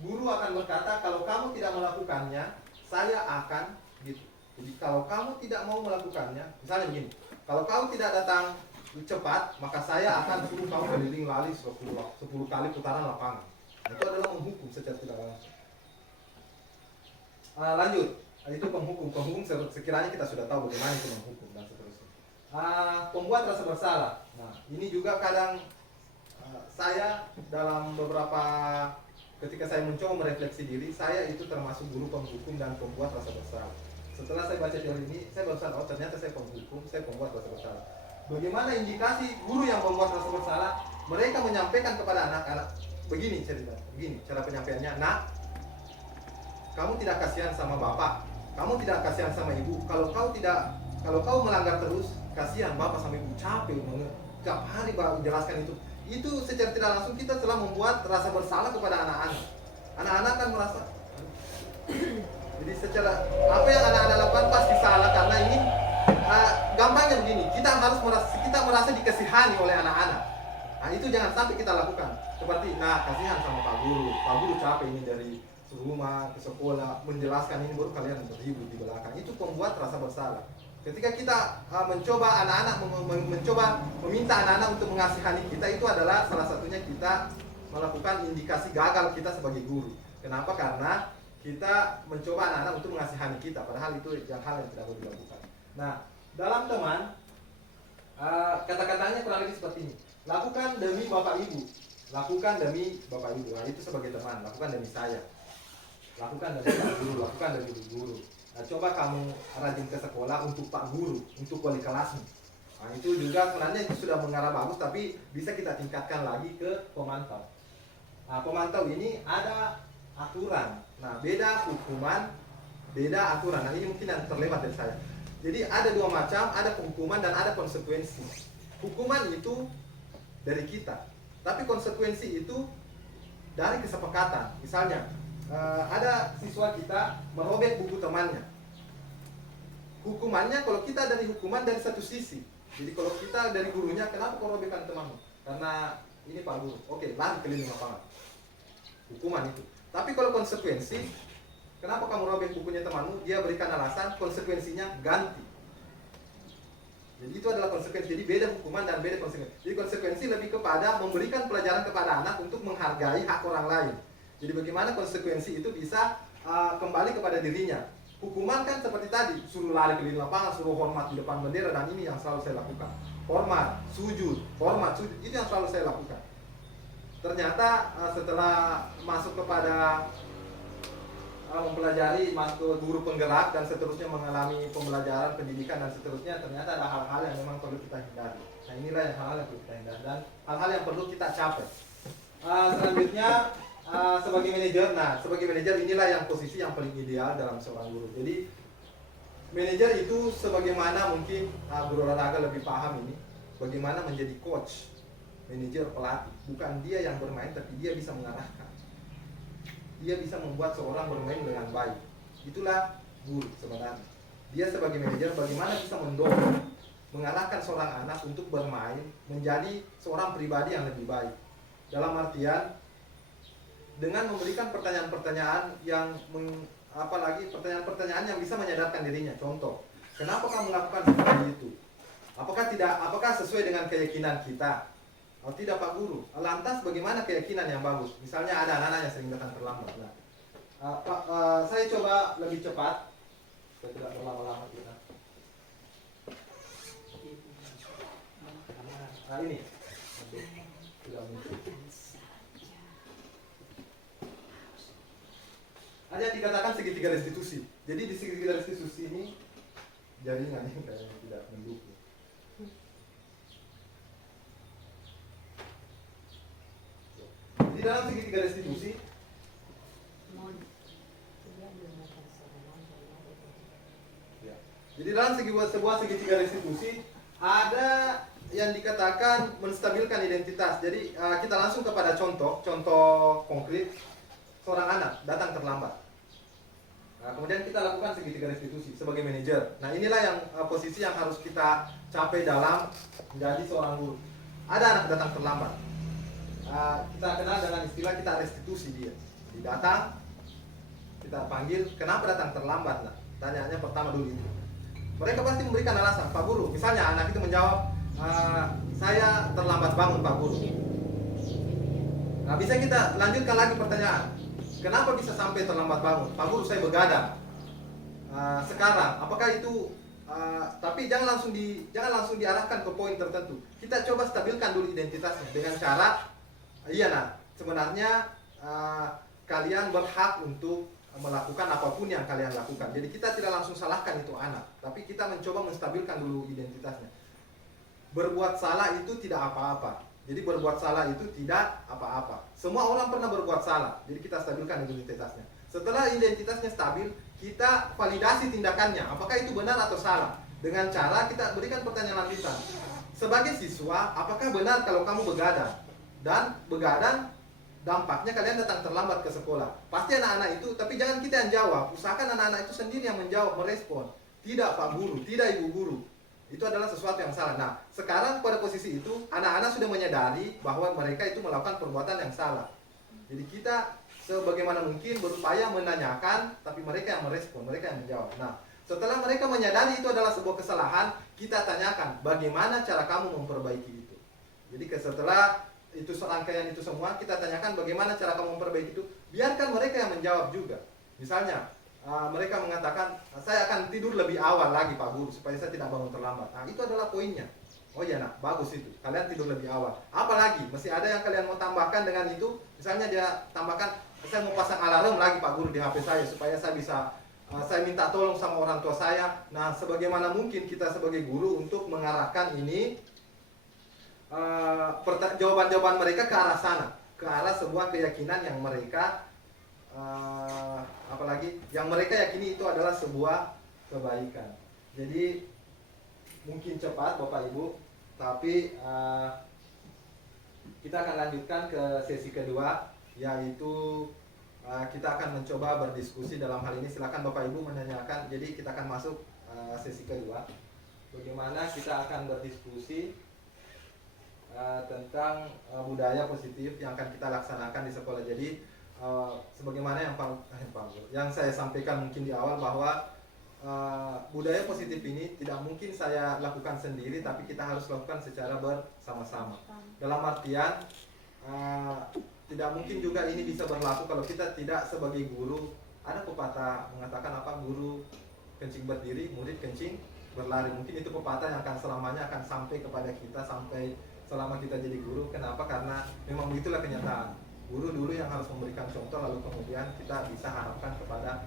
guru akan berkata, kalau kamu tidak melakukannya, saya akan gitu. Jadi kalau kamu tidak mau melakukannya, misalnya begini, kalau kamu tidak datang cepat, maka saya akan suruh kamu keliling lali 10 kali putaran lapangan. Itu adalah menghukum secara tidak langsung. Lanjut, itu penghukum. Penghukum sekiranya kita sudah tahu bagaimana itu menghukum dan seterusnya. Pembuat rasa bersalah. Nah, ini juga kadang saya dalam beberapa ketika saya mencoba merefleksi diri, saya itu termasuk guru penghukum dan pembuat rasa bersalah. Setelah saya baca teori ini, saya baru sadar, oh ternyata saya penghukum, saya pembuat rasa bersalah. Bagaimana indikasi guru yang membuat rasa bersalah? Mereka menyampaikan kepada anak-anak begini cerita, begini cara penyampaiannya. Nah, kamu tidak kasihan sama bapak, kamu tidak kasihan sama ibu. Kalau kau melanggar terus, kasihan bapak sama ibu, capek banget. Tiap hari menjelaskan itu. Itu secara tidak langsung kita telah membuat rasa bersalah kepada anak-anak. Anak-anak kan merasa. Jadi secara apa yang anak-anak lakukan pasti salah karena ini gampangnya begini. Kita merasa dikasihani oleh anak-anak. Nah, itu jangan sampai kita lakukan. Seperti, kasihan sama Pak Guru capek ini dari rumah ke sekolah menjelaskan ini baru kalian berribut di belakang. Itu pembuat rasa bersalah. Ketika kita mencoba meminta anak-anak untuk mengasihani kita, itu adalah salah satunya kita melakukan indikasi gagal kita sebagai guru. Kenapa? Karena kita mencoba anak-anak untuk mengasihani kita, padahal itu hal yang tidak boleh dilakukan. Nah, dalam teman, kata-katanya kurang lebih seperti ini. Lakukan demi Bapak Ibu. Lakukan demi Bapak Ibu. Nah, itu sebagai teman. Lakukan demi saya. Lakukan demi Pak Guru. Lakukan demi Ibu Guru. Nah, coba kamu rajin ke sekolah untuk Pak Guru, untuk wali kelasmu. Nah, itu juga sebenarnya itu sudah mengarah bagus, tapi bisa kita tingkatkan lagi ke pemantau. Nah, pemantau ini ada aturan. Nah, beda hukuman, beda aturan. Nah, ini mungkin yang terlewat dari saya. Jadi ada dua macam, ada penghukuman dan ada konsekuensi. Hukuman itu dari kita, tapi konsekuensi itu dari kesepakatan. Misalnya, ada siswa kita merobek buku temannya. Hukumannya kalau kita dari hukuman dari satu sisi. Jadi kalau kita dari gurunya, kenapa kau robekkan temanmu? Karena ini Pak Guru. Oke, lari keliling lapangan. hukuman itu. Tapi kalau konsekuensi, kenapa kamu robek bukunya temanmu? Dia berikan alasan, konsekuensinya ganti. Jadi itu adalah konsekuensi. Jadi beda hukuman dan beda konsekuensi. Jadi konsekuensi lebih kepada memberikan pelajaran kepada anak untuk menghargai hak orang lain. Jadi bagaimana konsekuensi itu bisa kembali kepada dirinya. Hukuman kan seperti tadi, suruh lari keliling lapangan, suruh hormat di depan bendera, dan ini yang selalu saya lakukan. Hormat, sujud, itu yang selalu saya lakukan. Ternyata setelah masuk kepada mempelajari, masuk ke guru penggerak dan seterusnya, mengalami pembelajaran, pendidikan dan seterusnya, ternyata ada hal-hal yang memang perlu kita hindari. Nah inilah yang hal-hal yang perlu kita hindari dan hal-hal yang perlu kita capai. Selanjutnya sebagai manajer, sebagai manajer inilah yang posisi yang paling ideal dalam seorang guru. Jadi manajer itu sebagaimana mungkin guru olahraga lebih paham ini, bagaimana menjadi coach, manajer, pelatih. Bukan dia yang bermain, tapi dia bisa mengarahkan. Dia bisa membuat seorang bermain dengan baik. Itulah guru sebenarnya. Dia sebagai manajer bagaimana bisa mendorong, mengarahkan seorang anak untuk bermain menjadi seorang pribadi yang lebih baik. Dalam artian dengan memberikan pertanyaan-pertanyaan yang apalagi pertanyaan-pertanyaan yang bisa menyadarkan dirinya. Contoh, kenapa kamu melakukan seperti itu? Apakah sesuai dengan keyakinan kita? Oh tidak Pak Guru. Lantas bagaimana keyakinan yang bagus? Misalnya ada anak-anak yang sering datang terlambat. Pak, saya coba lebih cepat. Saya tidak berlama-lama kita. Ini. Sudah muncul. Ada yang dikatakan segitiga restitusi. Jadi di segitiga restitusi ini jaringan ini kayaknya tidak mendukung. Di dalam segitiga restitusi ya. Jadi dalam sebuah segitiga restitusi ada yang dikatakan menstabilkan identitas. Jadi kita langsung kepada contoh konkret. Seorang anak datang terlambat. Kemudian kita lakukan segitiga restitusi sebagai manajer. Nah inilah yang posisi yang harus kita capai dalam menjadi seorang guru. Ada anak datang terlambat. Kita kenal dengan istilah kita restitusi dia. Dia datang, kita panggil, kenapa datang terlambat? Tanyanya pertama dulu itu. Mereka pasti memberikan alasan, Pak Guru. Misalnya anak itu menjawab, saya terlambat bangun Pak Guru. Bisa kita lanjutkan lagi pertanyaan. Kenapa bisa sampai terlambat bangun? Pak Guru, saya begadang. Sekarang, apakah itu? Tapi jangan langsung diarahkan ke poin tertentu. Kita coba stabilkan dulu identitasnya dengan cara sebenarnya kalian berhak untuk melakukan apapun yang kalian lakukan. Jadi kita tidak langsung salahkan itu anak, tapi kita mencoba menstabilkan dulu identitasnya. Berbuat salah itu tidak apa-apa. Jadi berbuat salah itu tidak apa-apa. Semua orang pernah berbuat salah. Jadi kita stabilkan identitasnya. Setelah identitasnya stabil, kita validasi tindakannya. Apakah itu benar atau salah? Dengan cara kita berikan pertanyaan lanjutan. Sebagai siswa, apakah benar kalau kamu begadang? Dan begadang dampaknya kalian datang terlambat ke sekolah. Pasti anak-anak itu, tapi jangan kita yang jawab. Usahakan anak-anak itu sendiri yang menjawab, merespon. Tidak Pak Guru, tidak Ibu Guru. Itu adalah sesuatu yang salah. Nah, sekarang pada posisi itu, anak-anak sudah menyadari bahwa mereka itu melakukan perbuatan yang salah. Jadi kita sebagaimana mungkin berupaya menanyakan, tapi mereka yang merespon, mereka yang menjawab. Nah, setelah mereka menyadari itu adalah sebuah kesalahan, kita tanyakan bagaimana cara kamu memperbaiki itu. Jadi setelah itu serangkaian itu semua, kita tanyakan bagaimana cara kamu memperbaiki itu. Biarkan mereka yang menjawab juga. Misalnya mereka mengatakan, saya akan tidur lebih awal lagi Pak Guru supaya saya tidak bangun terlambat. Nah itu adalah poinnya. Oh iya nak, bagus itu. Kalian tidur lebih awal. Apalagi masih ada yang kalian mau tambahkan dengan itu. Misalnya dia tambahkan, saya mau pasang alarm lagi Pak Guru di HP saya supaya saya bisa saya minta tolong sama orang tua saya. Nah sebagaimana mungkin kita sebagai guru untuk mengarahkan ini jawaban-jawaban mereka ke arah sana, ke arah sebuah keyakinan yang mereka apalagi yang mereka yakini itu adalah sebuah kebaikan. Jadi mungkin cepat Bapak Ibu, tapi kita akan lanjutkan ke sesi kedua, yaitu kita akan mencoba berdiskusi dalam hal ini. Silakan Bapak Ibu menanyakan. Jadi kita akan masuk sesi kedua, bagaimana kita akan berdiskusi tentang budaya positif yang akan kita laksanakan di sekolah. Jadi sebagaimana yang saya sampaikan mungkin di awal bahwa budaya positif ini tidak mungkin saya lakukan sendiri, tapi kita harus lakukan secara bersama-sama. Dalam artian tidak mungkin juga ini bisa berlaku kalau kita tidak sebagai guru. Ada pepatah mengatakan apa, guru kencing berdiri, murid kencing berlari. Mungkin itu pepatah yang akan selamanya akan sampai kepada kita sampai selama kita jadi guru. Kenapa? Karena memang begitulah kenyataan. Guru dulu yang harus memberikan contoh, lalu kemudian kita bisa harapkan kepada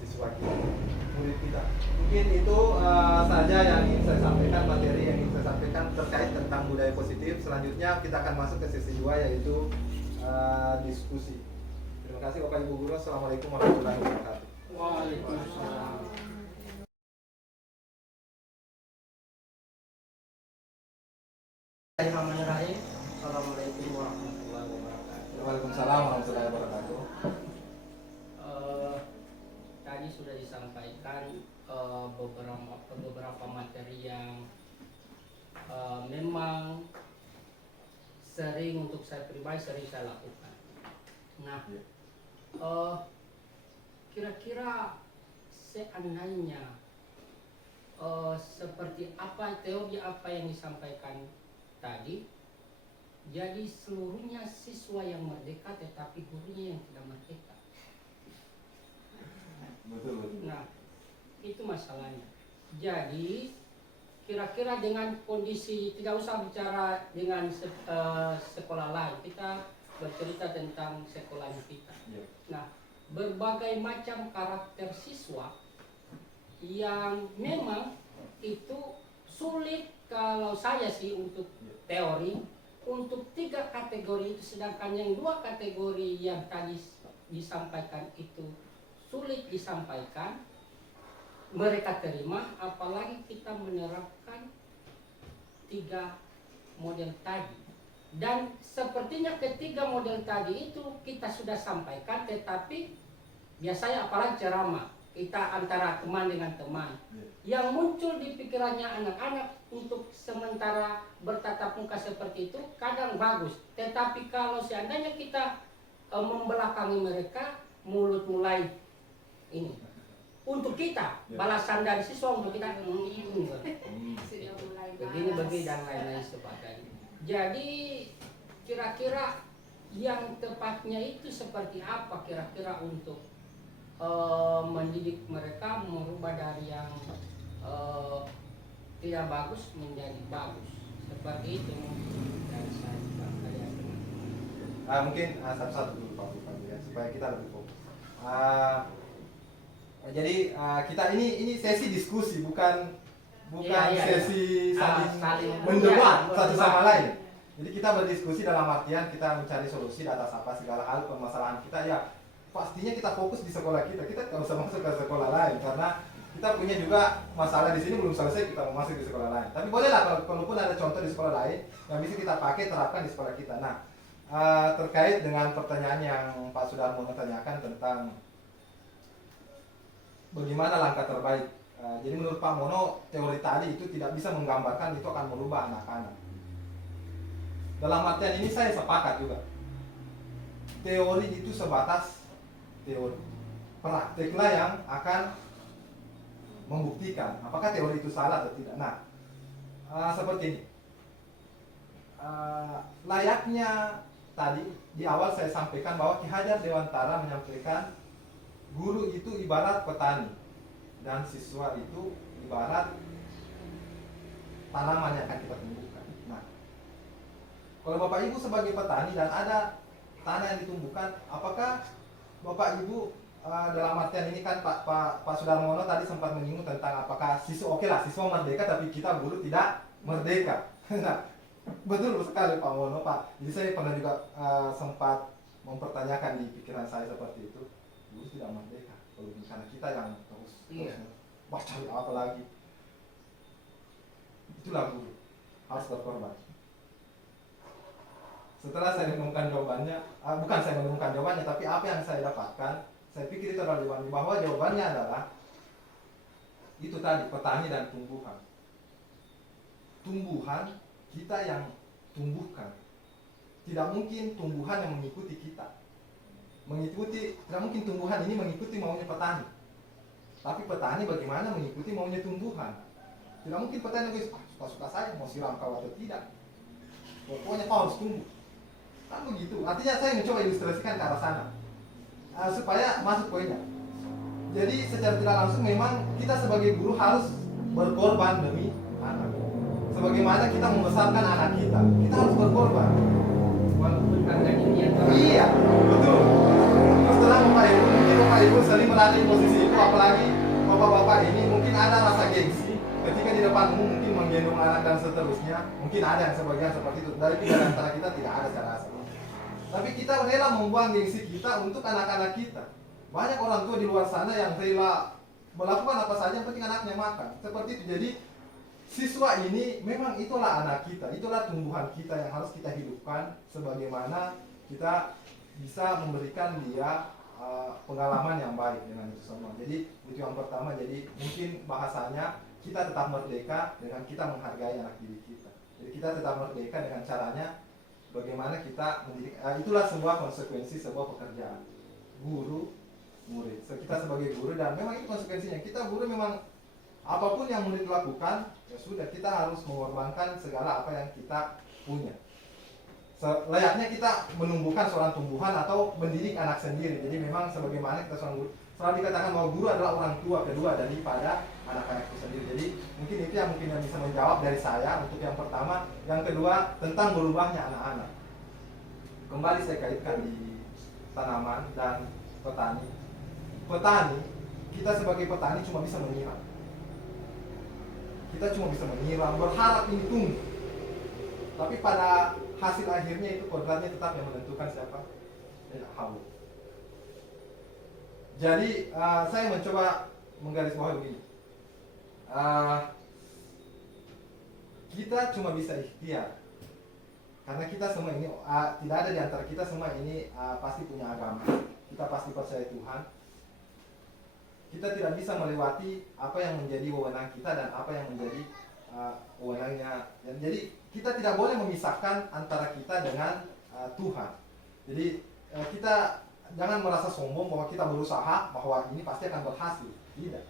siswa kita, murid kita. Mungkin itu saja yang ingin saya sampaikan, materi yang ingin saya sampaikan terkait tentang budaya positif. Selanjutnya kita akan masuk ke sesi 2, yaitu diskusi. Terima kasih Bapak Ibu Guru. Assalamualaikum warahmatullahi wabarakatuh. Waalaikumsalam. Bismillahirrahmanirrahim. Assalamualaikum warahmatullahi wabarakatuh. Waalaikumsalam warahmatullahi wabarakatuh. Tadi sudah disampaikan beberapa materi yang memang sering untuk saya pribadi sering saya lakukan. Nah, kira-kira seandainya seperti apa teori apa yang disampaikan tadi, jadi seluruhnya siswa yang merdeka tetapi gurunya yang tidak merdeka. Betul. Nah, itu masalahnya. Jadi kira-kira dengan kondisi, tidak usah bicara dengan sekolah lain, kita bercerita tentang sekolahnya kita. Nah, berbagai macam karakter siswa yang memang itu sulit kalau saya sih untuk teori, untuk 3 kategori itu, sedangkan yang 2 kategori yang tadi disampaikan itu sulit disampaikan, mereka terima, apalagi kita menerapkan 3 model tadi. Dan sepertinya ketiga model tadi itu kita sudah sampaikan, tetapi biasanya apalagi ceramah, kita antara teman dengan teman, yang muncul di pikirannya anak-anak untuk sementara bertatap muka seperti itu kadang bagus, tetapi kalau seandainya kita membelakangi mereka, mulut mulai ini untuk kita, balasan dari siswa untuk kita Sudah mulai begini dan lain-lain sebagainya. Jadi kira-kira yang tepatnya itu seperti apa kira-kira untuk mendidik mereka merubah dari yang tidak bagus menjadi bagus, seperti itu dari saya. Mungkin satu-satu dulu Pak ya, supaya kita lebih fokus. Jadi kita ini sesi diskusi, bukan sesi saling mendebat satu sama lain. Jadi kita berdiskusi dalam artian kita mencari solusi atas apa segala hal permasalahan kita, ya pastinya kita fokus di sekolah kita nggak usah masuk ke sekolah lain, karena kita punya juga masalah di sini belum selesai, kita mau masuk di sekolah lain. Tapi bolehlah kalaupun ada contoh di sekolah lain yang bisa kita pakai, terapkan di sekolah kita. Nah, terkait dengan pertanyaan yang Pak Sudarmo tanyakan tentang bagaimana langkah terbaik. Jadi menurut Pak Mono, teori tadi itu tidak bisa menggambarkan itu akan merubah anak-anak. Dalam artian ini saya sepakat juga. Teori itu sebatas teori. Prakteklah yang akan membuktikan apakah teori itu salah atau tidak. Nah, seperti ini. Layaknya tadi di awal saya sampaikan bahwa Ki Hajar Dewantara menyampaikan guru itu ibarat petani dan siswa itu ibarat tanaman yang akan kita tumbuhkan. Nah, kalau Bapak Ibu sebagai petani dan ada tanah yang ditumbuhkan, apakah Bapak Ibu dalam artian ini kan Pak Sudarmono tadi sempat menyinggung tentang apakah siswa, oke lah siswa merdeka tapi kita guru tidak merdeka. Nah, betul sekali Pak Mono Pak. Jadi saya pernah juga sempat mempertanyakan di pikiran saya seperti itu, guru tidak merdeka kalau karena kita yang terus cari apa lagi. Itulah guru harus berkorban. Setelah saya menemukan jawabannya, bukan saya menemukan jawabannya, tapi apa yang saya dapatkan, saya pikir itu adalah jawabannya, bahwa jawabannya adalah itu tadi, petani dan tumbuhan. Tumbuhan kita yang tumbuhkan. Tidak mungkin tumbuhan yang mengikuti kita. tidak mungkin tumbuhan ini mengikuti maunya petani. Tapi petani bagaimana mengikuti maunya tumbuhan. Tidak mungkin petani suka-suka saya mau siram kau atau tidak. Pokoknya kau harus tumbuh. Kan begitu. Artinya saya mencoba ilustrasikan ke arah sana. Supaya masuk poinnya. Jadi secara tidak langsung memang kita sebagai guru harus berkorban demi anak. Sebagaimana kita membesarkan anak kita, kita harus berkorban. Harga diri yang Iya, betul. Terus terang Bapak Ibu, mungkin Bapak Ibu sering berada di posisi itu, apalagi Bapak-bapak ini mungkin ada rasa gengsi ketika di depan umum mungkin menggendong anak dan seterusnya. Mungkin ada yang sebagian seperti itu. Dari antara kita tidak ada saya rasa. Tapi kita rela membuang gengsi kita untuk anak-anak kita. Banyak orang tua di luar sana yang rela melakukan apa saja yang penting anaknya makan. Seperti itu. Jadi siswa ini memang itulah anak kita, itulah tumbuhan kita yang harus kita hidupkan sebagaimana kita bisa memberikan dia pengalaman yang baik dengan itu semua. Jadi itu yang pertama. Jadi mungkin bahasanya kita tetap merdeka dengan kita menghargai anak didik kita. Jadi kita tetap merdeka dengan caranya bagaimana kita mendidik. Itulah sebuah konsekuensi sebuah pekerjaan guru murid. Kita sebagai guru, dan memang itu konsekuensinya. Kita guru memang apapun yang murid lakukan, ya sudah, kita harus mengorbankan segala apa yang kita punya. Layaknya kita menumbuhkan seorang tumbuhan atau mendidik anak sendiri. Jadi memang sebagaimana kita seorang guru, selalu dikatakan bahwa guru adalah orang tua kedua daripada anak-anak itu sendiri. Jadi mungkin itu yang bisa menjawab dari saya untuk yang pertama. Yang kedua, tentang berubahnya anak-anak. Kembali saya kaitkan di tanaman dan petani. Petani, kita sebagai petani cuma bisa menyiram. Kita cuma bisa menyiram, berharap ini tumbuh. Tapi pada hasil akhirnya itu kodratnya tetap yang menentukan siapa? Allah. Jadi saya mencoba menggarisbawahi begini. Kita cuma bisa ikhtiar. Karena kita semua ini tidak ada di antara kita semua ini pasti punya agama. Kita pasti percaya Tuhan. Kita tidak bisa melewati apa yang menjadi wewenang kita dan apa yang menjadi wewenangnya. Jadi kita tidak boleh memisahkan antara kita dengan Tuhan. Jadi kita jangan merasa sombong bahwa kita berusaha bahwa ini pasti akan berhasil. Tidak.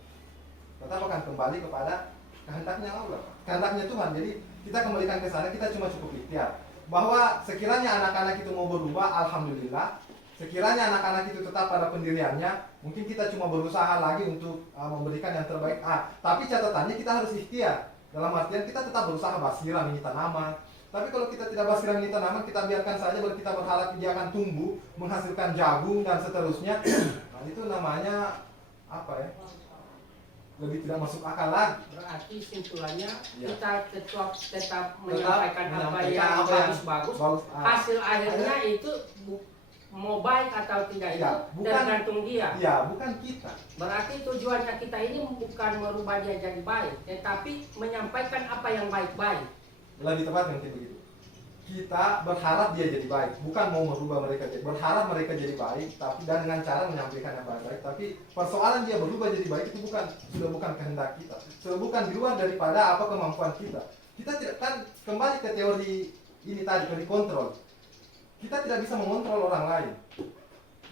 Tetap akan kembali kepada kehendaknya Allah, kehendaknya Tuhan. Jadi kita kembalikan ke sana, kita cuma cukup ikhtiar. Bahwa sekiranya anak-anak itu mau berubah, alhamdulillah. Sekiranya anak-anak itu tetap pada pendiriannya, mungkin kita cuma berusaha lagi untuk memberikan yang terbaik. Tapi catatannya kita harus ikhtiar. Dalam artian kita tetap berusaha basiram ini tanaman. Tapi kalau kita tidak basiram ini tanaman, kita biarkan saja, kita berharap dia akan tumbuh, menghasilkan jagung dan seterusnya. Nah, itu namanya apa ya? Lebih tidak masuk akal lagi. Berarti simpulannya Ya. kita tetap menyampaikan apa yang bagus-bagus. Hasil akhirnya itu mau baik atau tidak itu Ya, bukan, tergantung dia. Ya, bukan kita. Berarti tujuannya kita ini bukan merubah dia jadi baik, tetapi menyampaikan apa yang baik-baik. Lebih tepat mungkin begitu. Kita berharap dia jadi baik, bukan mau merubah mereka jadi. Berharap mereka jadi baik, tapi dan dengan cara menyampaikan yang baik-baik. Tapi persoalan dia berubah jadi baik itu sudah bukan kehendak kita. Sudah bukan di luar daripada apa kemampuan kita. Kita tidak kan kembali ke teori ini tadi, teori kontrol. Kita tidak bisa mengontrol orang lain.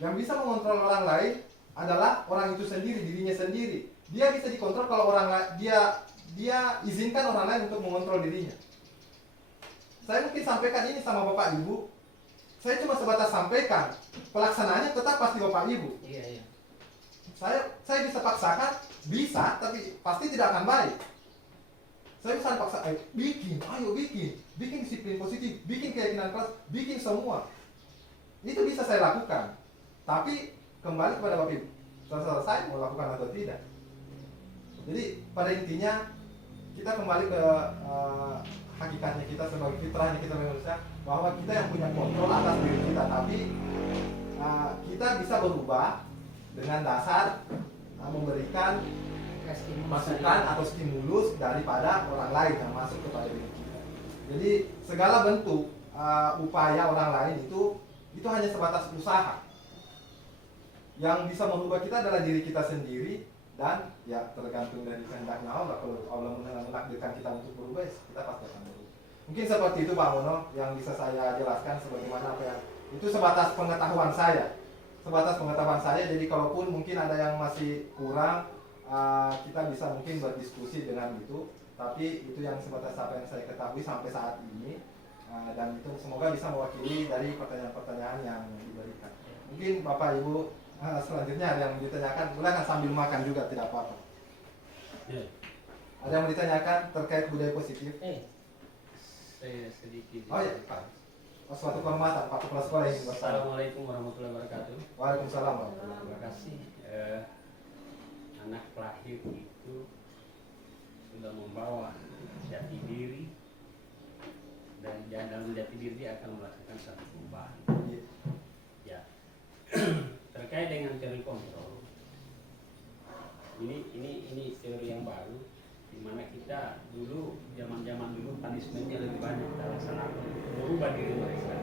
Yang bisa mengontrol orang lain adalah orang itu sendiri, dirinya sendiri. Dia bisa dikontrol kalau dia izinkan orang lain untuk mengontrol dirinya. Saya mungkin sampaikan ini sama Bapak Ibu. Saya cuma sebatas sampaikan. Pelaksanaannya tetap pasti Bapak Ibu. Iya. Saya bisa paksakan, bisa, tapi pasti tidak akan baik. Saya bisa paksa, ayo bikin disiplin positif, bikin keyakinan keras, bikin semua. Itu bisa saya lakukan. Tapi kembali kepada Bapak Ibu, selesai mau lakukan atau tidak. Jadi pada intinya kita kembali ke hakikatnya kita sebagai fitrahnya kita manusia, bahwa kita yang punya kontrol atas diri kita, tapi kita bisa berubah dengan dasar memberikan masukan atau stimulus daripada orang lain yang masuk kepada diri kita. Jadi segala bentuk upaya orang lain itu hanya sebatas usaha. Yang bisa merubah kita adalah diri kita sendiri, dan ya tergantung dari kehendaknya Allah. Kalau Allah menakdirkan kita untuk berubah, kita pasti akan berubah. Mungkin seperti itu Pak Mono yang bisa saya jelaskan sebagaimana apa yang itu sebatas pengetahuan saya. sebatas pengetahuan saya. Jadi kalaupun mungkin ada yang masih kurang, kita bisa mungkin berdiskusi dengan itu. Tapi itu yang sebatas apa yang saya ketahui sampai saat ini. Dan itu semoga bisa mewakili dari pertanyaan-pertanyaan yang diberikan. Mungkin Bapak Ibu selanjutnya ada yang ditanyakan, silakan sambil makan juga tidak apa-apa. Ada yang mau ditanyakan terkait budaya positif? Saya sedikit. Oh iya, Pak. Suatu kehormatan Pak Kepala Sekolah ini. Assalamualaikum warahmatullahi wabarakatuh. Waalaikumsalam warahmatullahi Terima wabarakatuh. kasih. Anak lahir itu sudah membawa jati diri, dan dalam jati diri dia akan melakukan satu perubahan. Ya. Terkait dengan teori kontrol, ini teori yang baru, di mana kita dulu zaman dulu punishmentnya lebih banyak kita laksanakan merubah diri mereka.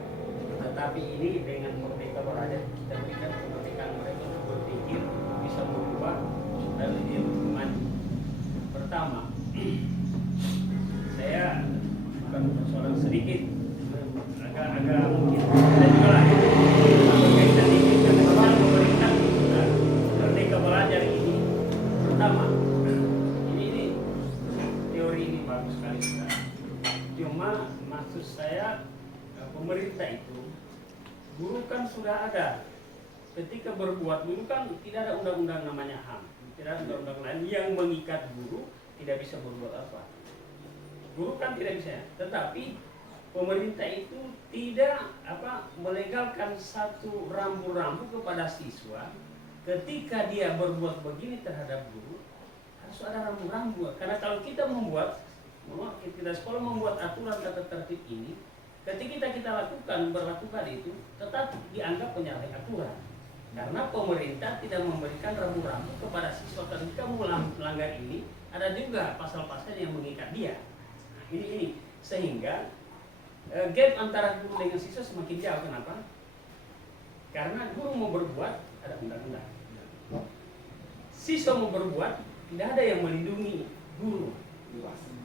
Tetapi ini dengan merdeka belajar kita berikan kemerdekaan mereka untuk berpikir bisa berubah supaya lebih maju. Pertama, saya bukan persoalan sedikit, agak mungkin dan juga lagi berkaitan dikit karena kita memberikan merdeka belajar ini. Pertama, ini teori ini bagus sekali sekarang. Cuma maksud saya pemerintah itu, guru kan sudah ada. Ketika berbuat dulu kan tidak ada undang-undang namanya HAM, tidak ada undang-undang lain yang mengikat guru tidak bisa berbuat apa. Guru kan tidak bisa, tetapi pemerintah itu tidak melegalkan satu rambu-rambu kepada siswa. Ketika dia berbuat begini terhadap guru, harus ada rambu-rambu. Karena kalau kita sekolah membuat aturan tata tertib ini, ketika kita berlakukan itu, tetap dianggap penyalahan aturan. Karena pemerintah tidak memberikan rambu-rambu kepada siswa. Ketika melanggar ini, ada juga pasal-pasal yang mengikat dia. Nah, ini sehingga gap antara guru dengan siswa semakin jauh. Kenapa? Karena guru mau berbuat, ada undang-undang. Siswa mau berbuat, tidak ada yang melindungi guru.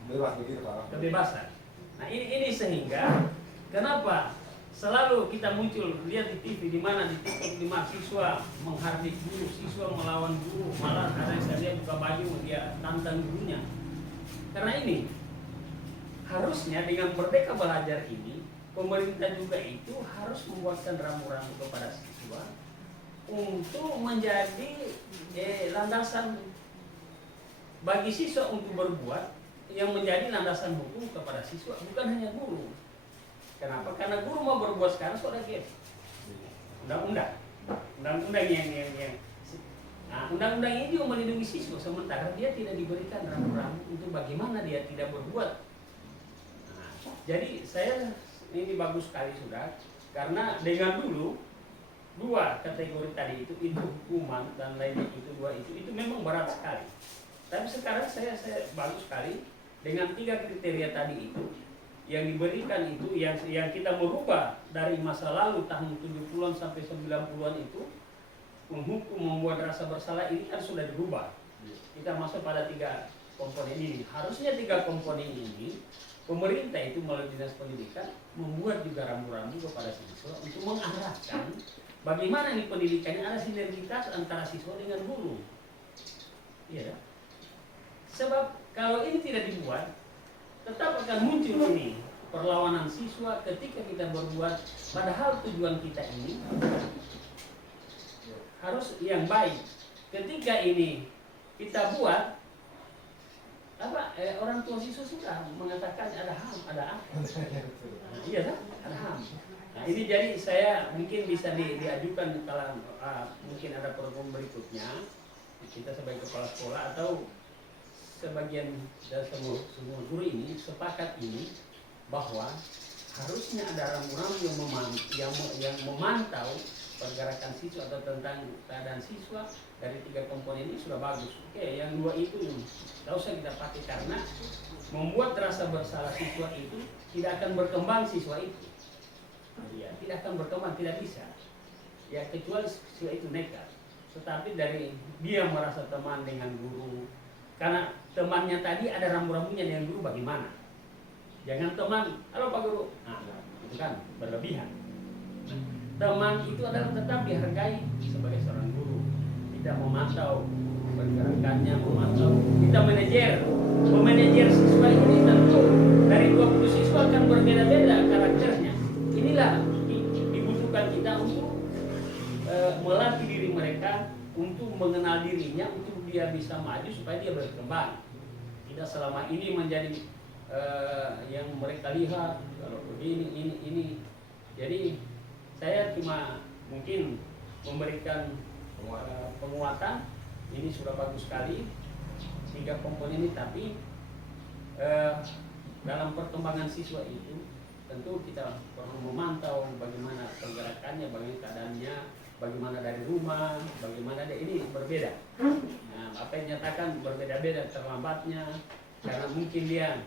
Bebas begitu Pak. Kebebasan. Nah ini sehingga kenapa selalu kita muncul lihat di TV, di mana di TikTok, di mana siswa menghardik guru, siswa melawan guru, malah ada yang saya lihat buka baju dia tantang gurunya. Karena ini harusnya dengan merdeka belajar ini, pemerintah juga itu harus membuatkan rambu-rambu kepada siswa untuk menjadi landasan bagi siswa untuk berbuat, yang menjadi landasan hukum kepada siswa, bukan hanya guru. Kenapa? Karena guru mau berbuat sekarang sudah gap. Undang-undang yang undang-undang ini juga melindungi siswa, sementara dia tidak diberikan rambu-rambu untuk bagaimana dia tidak berbuat. Nah, jadi saya ini bagus sekali sudah, karena dengan dulu dua kategori tadi itu hukuman dan lainnya itu memang berat sekali. Tapi sekarang saya bagus sekali dengan 3 kriteria tadi itu yang diberikan itu, yang kita merubah dari masa lalu tahun 70-an sampai 90-an itu, menghukum, membuat rasa bersalah ini kan sudah dirubah. Kita masuk pada 3 komponen ini. Harusnya 3 komponen ini pemerintah itu melalui dinas pendidikan membuat juga rambu-rambu kepada siswa untuk mengarahkan bagaimana nih pendidikannya ada sinergitas antara siswa dengan guru. Iya. Sebab kalau ini tidak dibuat, tetap akan muncul ini perlawanan siswa ketika kita berbuat, padahal tujuan kita ini harus yang baik. Ketika ini kita buat orang tua siswa sudah mengatakan ada HAM, ada apa? Nah, iya kan? Ada HAM. Nah, ini jadi saya mungkin bisa diajukan kalau mungkin ada program berikutnya, kita sebagai kepala sekolah atau sebagian dari semua guru ini sepakat ini bahwa harusnya ada rambu-rambu yang memantau pergerakan siswa atau tentang keadaan siswa. Dari 3 komponen ini sudah bagus. Oke, yang 2 itu tidak usah kita pakai karena membuat rasa bersalah siswa itu tidak akan berkembang siswa itu. Ya, tidak akan berkembang, tidak bisa. Ya kecuali siswa itu nekat. Tetapi dari dia merasa teman dengan guru, karena temannya tadi ada rambu-rambunya dengan guru bagaimana. Jangan teman, halo Pak Guru, nah itu kan berlebihan. teman itu adalah tetap dihargai sebagai seorang guru. Kita memantau pergerakannya, memantau, kita memanajer siswa ini tentu dari 20 siswa akan berbeda-beda karakternya. Inilah dibutuhkan kita untuk melatih diri mereka, untuk mengenal dirinya, untuk dia bisa maju supaya dia berkembang. Tidak selama ini menjadi yang mereka lihat kalau begini ini. Jadi saya cuma mungkin memberikan penguatan. Ini sudah bagus sekali 3 komponen ini, tapi dalam perkembangan siswa itu tentu kita perlu memantau bagaimana pergerakannya, bagaimana keadaannya, bagaimana dari rumah, bagaimana ini berbeda. Nah, apa yang nyatakan berbeda-beda terlambatnya karena mungkin dia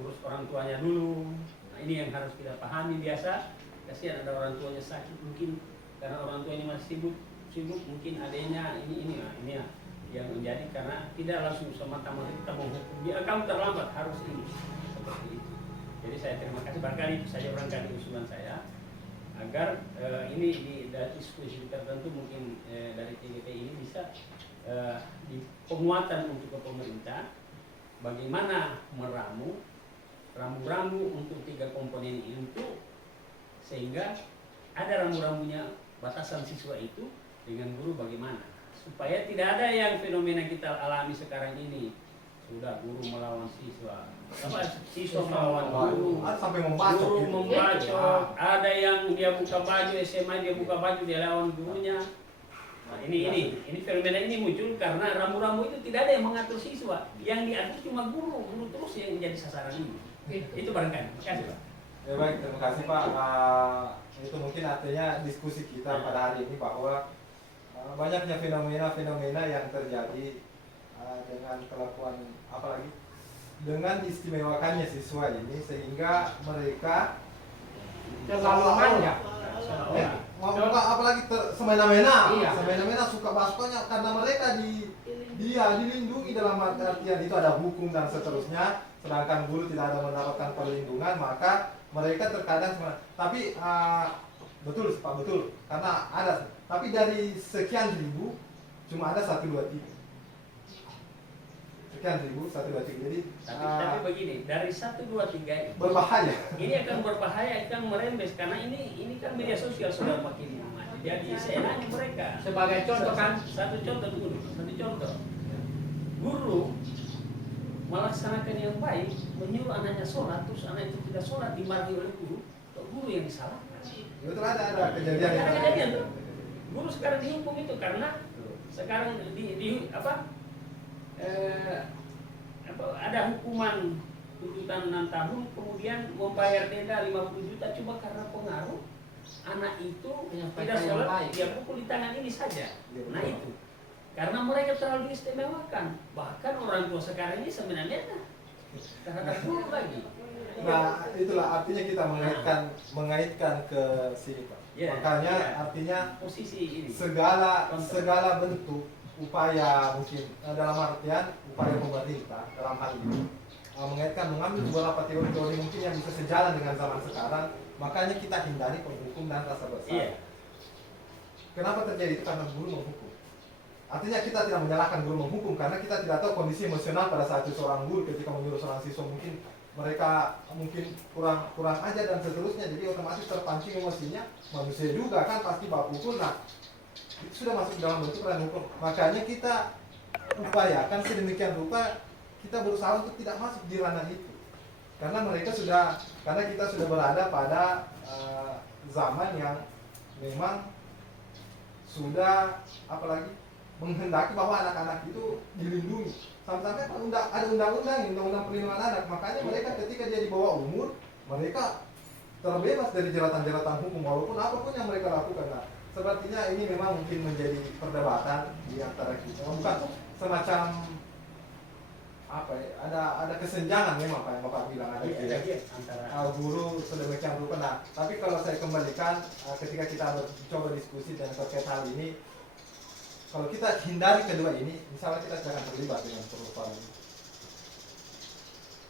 urus orang tuanya dulu. Nah, ini yang harus kita pahami. Biasa kasihan ada orang tuanya sakit, mungkin karena orang tuanya masih sibuk mungkin adanya ini ya yang menjadi karena tidak langsung semata-mata kita menghukum dia kamu terlambat harus ini seperti itu. Jadi saya terima kasih, barangkali itu saja barangkali usulan saya agar ini di diskusi tertentu mungkin dari TGP ini bisa di penguatan untuk ke pemerintah bagaimana rambu-rambu untuk 3 komponen itu sehingga ada rambu-rambunya batasan siswa itu dengan guru bagaimana supaya tidak ada yang fenomena kita alami sekarang ini sudah guru melawan siswa, siswa melawan guru, sampai membacok guru gitu. membacok, ada yang dia buka baju SMA dia buka baju dia lawan gurunya. Nah, ini fenomena ini muncul karena rambu-rambu itu tidak ada yang mengatur siswa, yang diatur cuma guru terus yang menjadi sasaran ini. Itu barangkali. Terima kasih Pak. Ya baik, terima kasih Pak. Itu mungkin artinya diskusi kita pada hari ini bahwa banyaknya fenomena-fenomena yang terjadi dengan kelakuan apalagi dengan istimewakannya siswa ini sehingga mereka Terlalu manja. apalagi semena-mena, Iya. semena-mena suka baskonya karena mereka dilindungi dalam artian itu ada hukum dan seterusnya, sedangkan guru tidak ada mendapatkan perlindungan maka mereka terkadang tapi betul Pak, betul karena ada, tapi dari sekian ribu cuma ada 1, 2, 3 sekian ribu 1, 2, 3 jadi Tapi begini, dari 1, 2, 3 berbahaya. ini akan berbahaya, akan merembes karena ini kan media sosial sudah makin maju. Jadi saya nanya mereka Sebagai contoh kan, satu contoh dulu, satu contoh guru melaksanakan yang baik menyuruh anaknya sholat terus anak itu tidak sholat dimarahi oleh guru yang disalahkan. Betul ada kejadian Ada yang kejadian tuh. Guru sekarang dihukum itu karena sekarang ada hukuman tuntutan 6 tahun kemudian membayar denda 50 juta cuma karena pengaruh anak itu tidak sholat dia pukul di tangan ini saja. Nah itu karena mereka terlalu diistimewakan, bahkan orang tua sekarang ini sebenarnya terhadap guru lagi. Nah, itulah artinya kita mengaitkan ke sini Pak. Yeah, Makanya yeah. artinya Posisi ini. segala bentuk upaya mungkin dalam artian upaya pemerintah dalam hal ini mengaitkan mengambil beberapa teori-teori mungkin yang bisa sejalan dengan zaman sekarang. Makanya kita hindari penghukum dan rasa bersalah. Yeah. Kenapa terjadi itu? Karena guru menghukum. Artinya kita tidak menyalahkan guru menghukum karena kita tidak tahu kondisi emosional pada saat itu seorang guru ketika menyuruh seorang siswa mungkin mereka kurang aja dan seterusnya, jadi otomatis terpancing emosinya, manusia juga kan pasti baku pukul. Nah itu sudah masuk dalam bentuk ranah hukum, makanya kita upayakan sedemikian rupa kita berusaha untuk tidak masuk di ranah itu karena kita sudah berada pada zaman yang memang sudah apalagi menghendaki bahwa anak-anak itu dilindungi. Sampai-sampai ada undang-undang perlindungan anak. Makanya mereka ketika dia di bawah umur, mereka terbebas dari jeratan-jeratan hukum walaupun apapun yang mereka lakukan. Nah, sepertinya ini memang mungkin menjadi perdebatan di antara kita. Bukan semacam apa ya? Ada kesenjangan memang Pak yang Bapak bilang ada Antara guru sedemikian rupa. Nah, tapi kalau saya kembalikan ketika kita coba diskusi dan terkait hal ini, kalau kita hindari kedua ini, misalnya kita tidak akan terlibat dengan persoalan ini.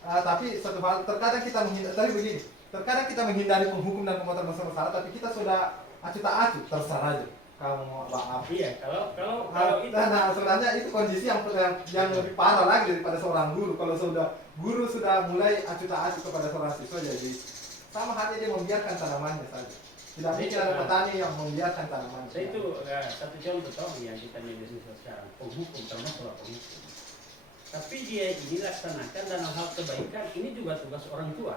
Tapi satu hal, terkadang kita menghindari, tapi begini, Terkadang kita menghindari penghukum dan pemotor bersalah, tapi kita sudah acuh tak acuh, terserah aja. Kamu mau apa? Iya, kalau itu Nah, sebenarnya itu kondisi yang lebih parah lagi daripada seorang guru. Kalau guru sudah mulai acuh tak acuh kepada seorang siswa, jadi sama halnya dia membiarkan tanamannya saja. Tidak mungkin ada petani yang membiarkan tanamannya. saya itu satu contoh toh yang kita miliki sekarang, penghukum termasuk penghukum. Tapi dia ini laksanakan dalam hal kebaikan, ini juga tugas orang tua.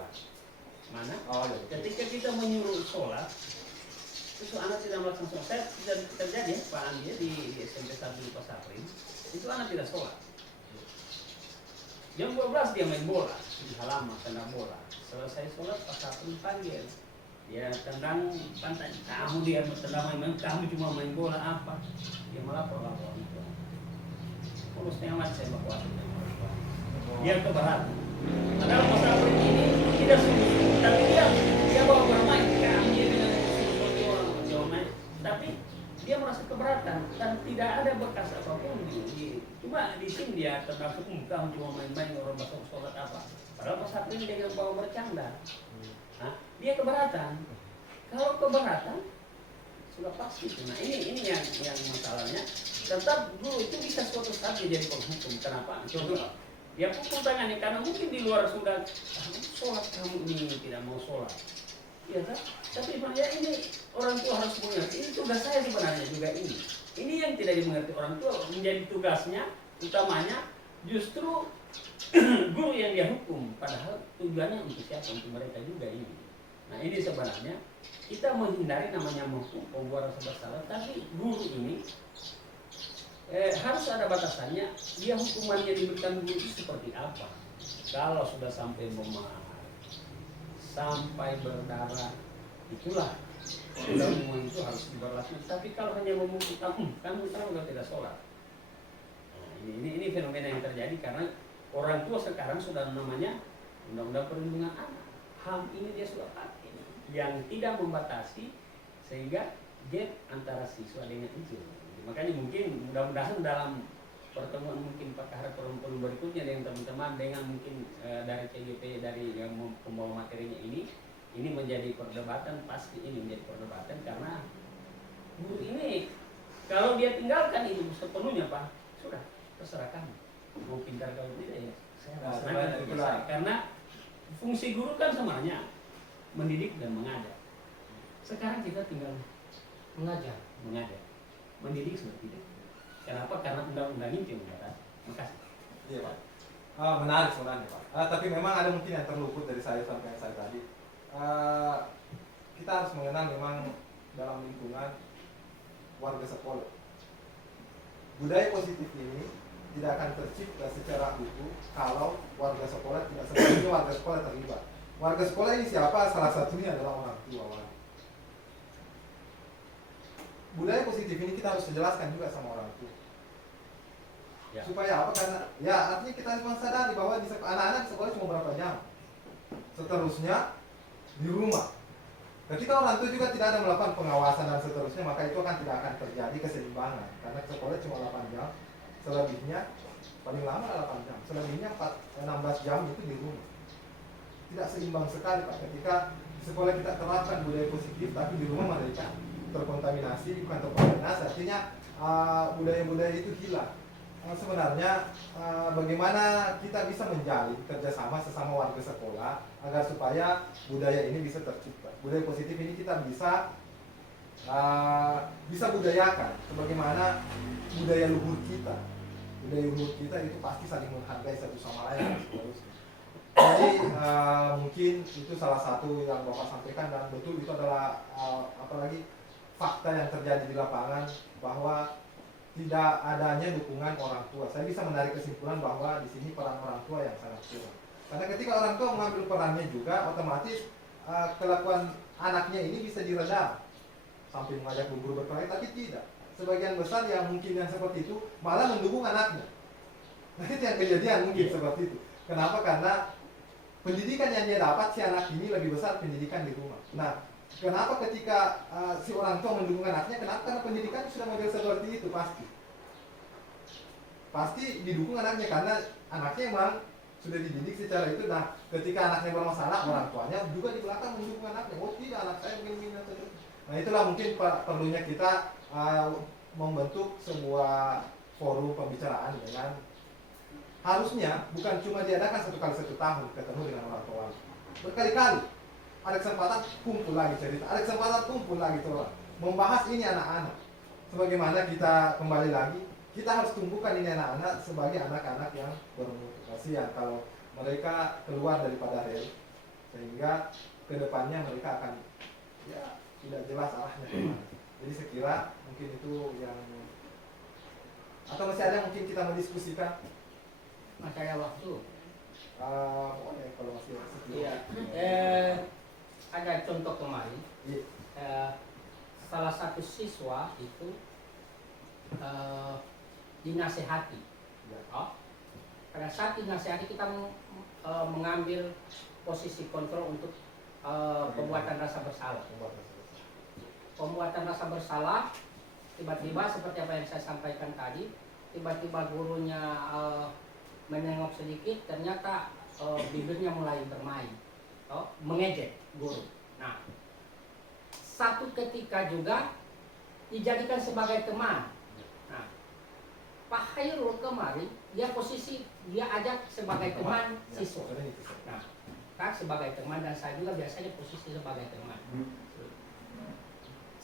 Mana? Oh, iya. Ketika kita menyuruh sholat, terus anak tidak melaksanakan sholat, saya tidak terjadi ya, Pak Andi di SMP 1 di Pasaprin, itu anak tidak sholat. Jam 12 dia main bola di halaman, tendang bola. Selesai sholat Pasaprin panggil, dia tendang pantai, kamu dia tendang main, kamu cuma main bola apa? Dia melapor orang tua. Kalau setengah mati saya evakuasi dia keberatan. Padahal Pasaprin ini tidak sulit, tapi dia bawa bermain, kami dia bilang seperti orang main, tapi dia merasa keberatan dan tidak ada bekas apapun cuma di sini dia tendang kamu cuma main-main orang masuk sholat apa. Padahal Pasaprin dia yang bawa bercanda. Nah, dia keberatan. Kalau keberatan sudah pasti. Nah ini yang masalahnya. Tetap guru itu bisa suatu saat dia jadi penghukum. Kenapa? Contoh, dia pukul tangannya karena mungkin di luar sudah sholat kamu ini tidak mau sholat. Iya kan? Tapi ya ini orang tua harus mengerti. Ini tugas saya sebenarnya juga ini. Ini yang tidak dimengerti orang tua menjadi tugasnya utamanya justru guru yang dia hukum. Padahal tujuannya untuk siapa? Untuk mereka juga ini. Nah ini sebenarnya kita menghindari namanya menghukum pembuat rasa bersalah. Tapi guru ini harus ada batasannya. Dia hukumannya diberikan guru itu seperti apa? Kalau sudah sampai memar, sampai berdarah, itulah semua itu harus diberlakukan. Tapi kalau hanya memukul kamu kalau tidak sholat. Nah, ini fenomena yang terjadi karena orang tua sekarang sudah namanya undang-undang perlindungan anak. HAM ini dia sudah pakai yang tidak membatasi sehingga gap antara siswa dengan izin. Makanya mungkin mudah-mudahan dalam pertemuan mungkin pakar perempuan berikutnya dengan teman-teman dengan mungkin dari CGP dari yang membawa materinya ini menjadi perdebatan, pasti ini menjadi perdebatan karena guru ini kalau dia tinggalkan itu sepenuhnya Pak sudah terserah kamu mau pintar kalau tidak ya saya rasakan karena fungsi guru kan semuanya mendidik dan mengajar. Sekarang kita tinggal mengajar, mendidik sudah tidak. Kenapa? Karena undang-undang ini mengajar. Makasih. Iya Pak. Menarik sebenarnya Pak. Tapi memang ada mungkin yang terluput dari saya sampai yang saya tadi. Kita harus mengenal memang dalam lingkungan warga sekolah. Budaya positif ini tidak akan tercipta secara utuh kalau warga sekolah tidak sepenuhnya warga sekolah terlibat. Warga sekolah ini siapa? Salah satunya adalah orang tua. Budaya positif ini kita harus jelaskan juga sama orang tua. Ya. Supaya apa? Karena ya artinya kita harus sadari bahwa anak-anak di sekolah cuma berapa jam. Seterusnya di rumah. Ketika orang tua juga tidak ada melakukan pengawasan dan seterusnya, maka itu tidak akan terjadi keseimbangan. Karena sekolah cuma 8 jam, selebihnya paling lama 8 jam, selebihnya 16 jam itu di rumah. Tidak seimbang sekali Pak. Ketika di sekolah kita terapkan budaya positif, tapi di rumah mereka terkontaminasi, bukan terkontaminasi, artinya budaya-budaya itu hilang. Sebenarnya bagaimana kita bisa menjalin kerjasama sesama warga sekolah agar supaya budaya ini bisa tercipta. Budaya positif ini kita bisa budayakan sebagaimana budaya luhur kita. Budaya luhur kita itu pasti saling menghargai satu sama lain dan seterusnya. Jadi mungkin itu salah satu yang Bapak sampaikan dan betul itu adalah apalagi fakta yang terjadi di lapangan bahwa tidak adanya dukungan orang tua. Saya bisa menarik kesimpulan bahwa di sini peran orang tua yang sangat kurang. Karena ketika orang tua mengambil perannya juga, otomatis kelakuan anaknya ini bisa diredam sampai mengajak guru berkelahi, tapi tidak. Sebagian besar yang mungkin yang seperti itu malah mendukung anaknya. Nah itu yang kejadian mungkin seperti itu. Kenapa? Karena pendidikan yang dia dapat si anak ini lebih besar pendidikan di rumah. Nah, kenapa ketika si orang tua mendukung anaknya? Kenapa? Karena pendidikan sudah model seperti itu pasti didukung anaknya karena anaknya memang sudah dididik secara itu. Nah, ketika anaknya bermasalah, orang tuanya juga di belakang mendukung anaknya. Oh tidak, anak saya begini atau itu. Nah itulah mungkin perlunya kita membentuk sebuah forum pembicaraan dengan harusnya bukan cuma diadakan 1 kali 1 tahun ketemu dengan orang tua, berkali-kali ada kesempatan kumpul lagi cerita, ada kesempatan kumpul lagi tuh membahas ini anak-anak. Sebagaimana kita kembali lagi, kita harus tumbuhkan ini anak-anak sebagai anak-anak yang bermutu. Kasihan kalau mereka keluar daripada rel, sehingga kedepannya mereka akan ya tidak jelas arahnya kemana. Jadi saya kira mungkin itu yang, atau masih ada mungkin kita mendiskusikan. Masih ada waktu. Boleh kalau masih Iya. Ada contoh kemarin. Iya. Salah satu siswa itu dinasehati. Ya. Oh, pada saat dinasehati kita mengambil posisi kontrol untuk pembuatan rasa bersalah. Pembuatan rasa bersalah, tiba-tiba seperti apa yang saya sampaikan tadi, tiba-tiba gurunya menengok sedikit, ternyata bibirnya mulai bermain, mengejek guru. Nah, satu ketika juga dijadikan sebagai teman. Nah, Pak Hairul kemarin dia posisi dia ajak sebagai teman siswa. Nah, kan sebagai teman dan saya juga biasanya posisi sebagai teman.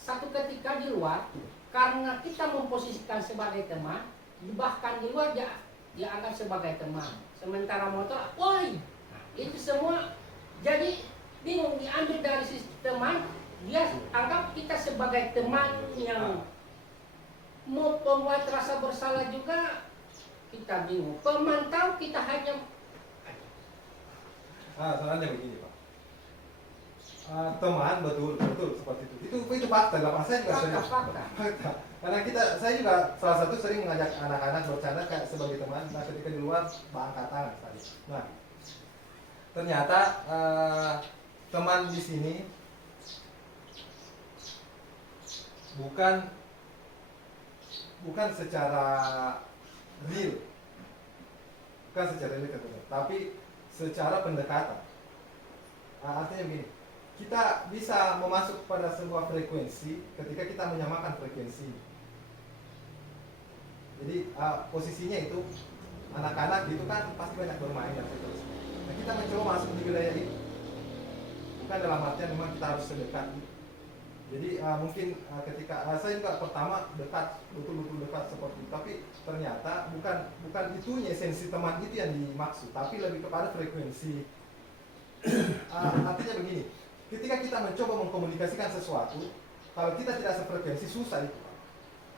Satu ketika di luar, karena kita memposisikan sebagai teman, bahkan di luar dia anggap sebagai teman. Sementara motor, woi, nah, itu semua jadi bingung, diambil dari sisi teman, dia anggap kita sebagai teman yang mau pembuat rasa bersalah juga kita bingung. Pemantau kita hanya Soalnya begini Pak, teman betul seperti itu fakta. Saya juga sering fakta. Karena saya juga salah satu sering mengajak anak-anak bercanda kayak sebagai teman. Nah ketika di luar angkat tangan tadi. Nah ternyata teman di sini bukan secara real, tapi secara pendekatan. Artinya begini, kita bisa memasuk pada sebuah frekuensi ketika kita menyamakan frekuensi. Jadi posisinya itu anak-anak itu kan pasti banyak bermain dan seterusnya. Nah kita mencoba masuk di wilayah itu, bukan dalam artian memang kita harus sedekat itu. Jadi mungkin ketika saya juga pertama betul-betul dekat seperti itu, tapi ternyata bukan itunya esensi teman itu yang dimaksud, tapi lebih kepada frekuensi. Artinya begini, ketika kita mencoba mengkomunikasikan sesuatu, kalau kita tidak sefrekuensi susah itu.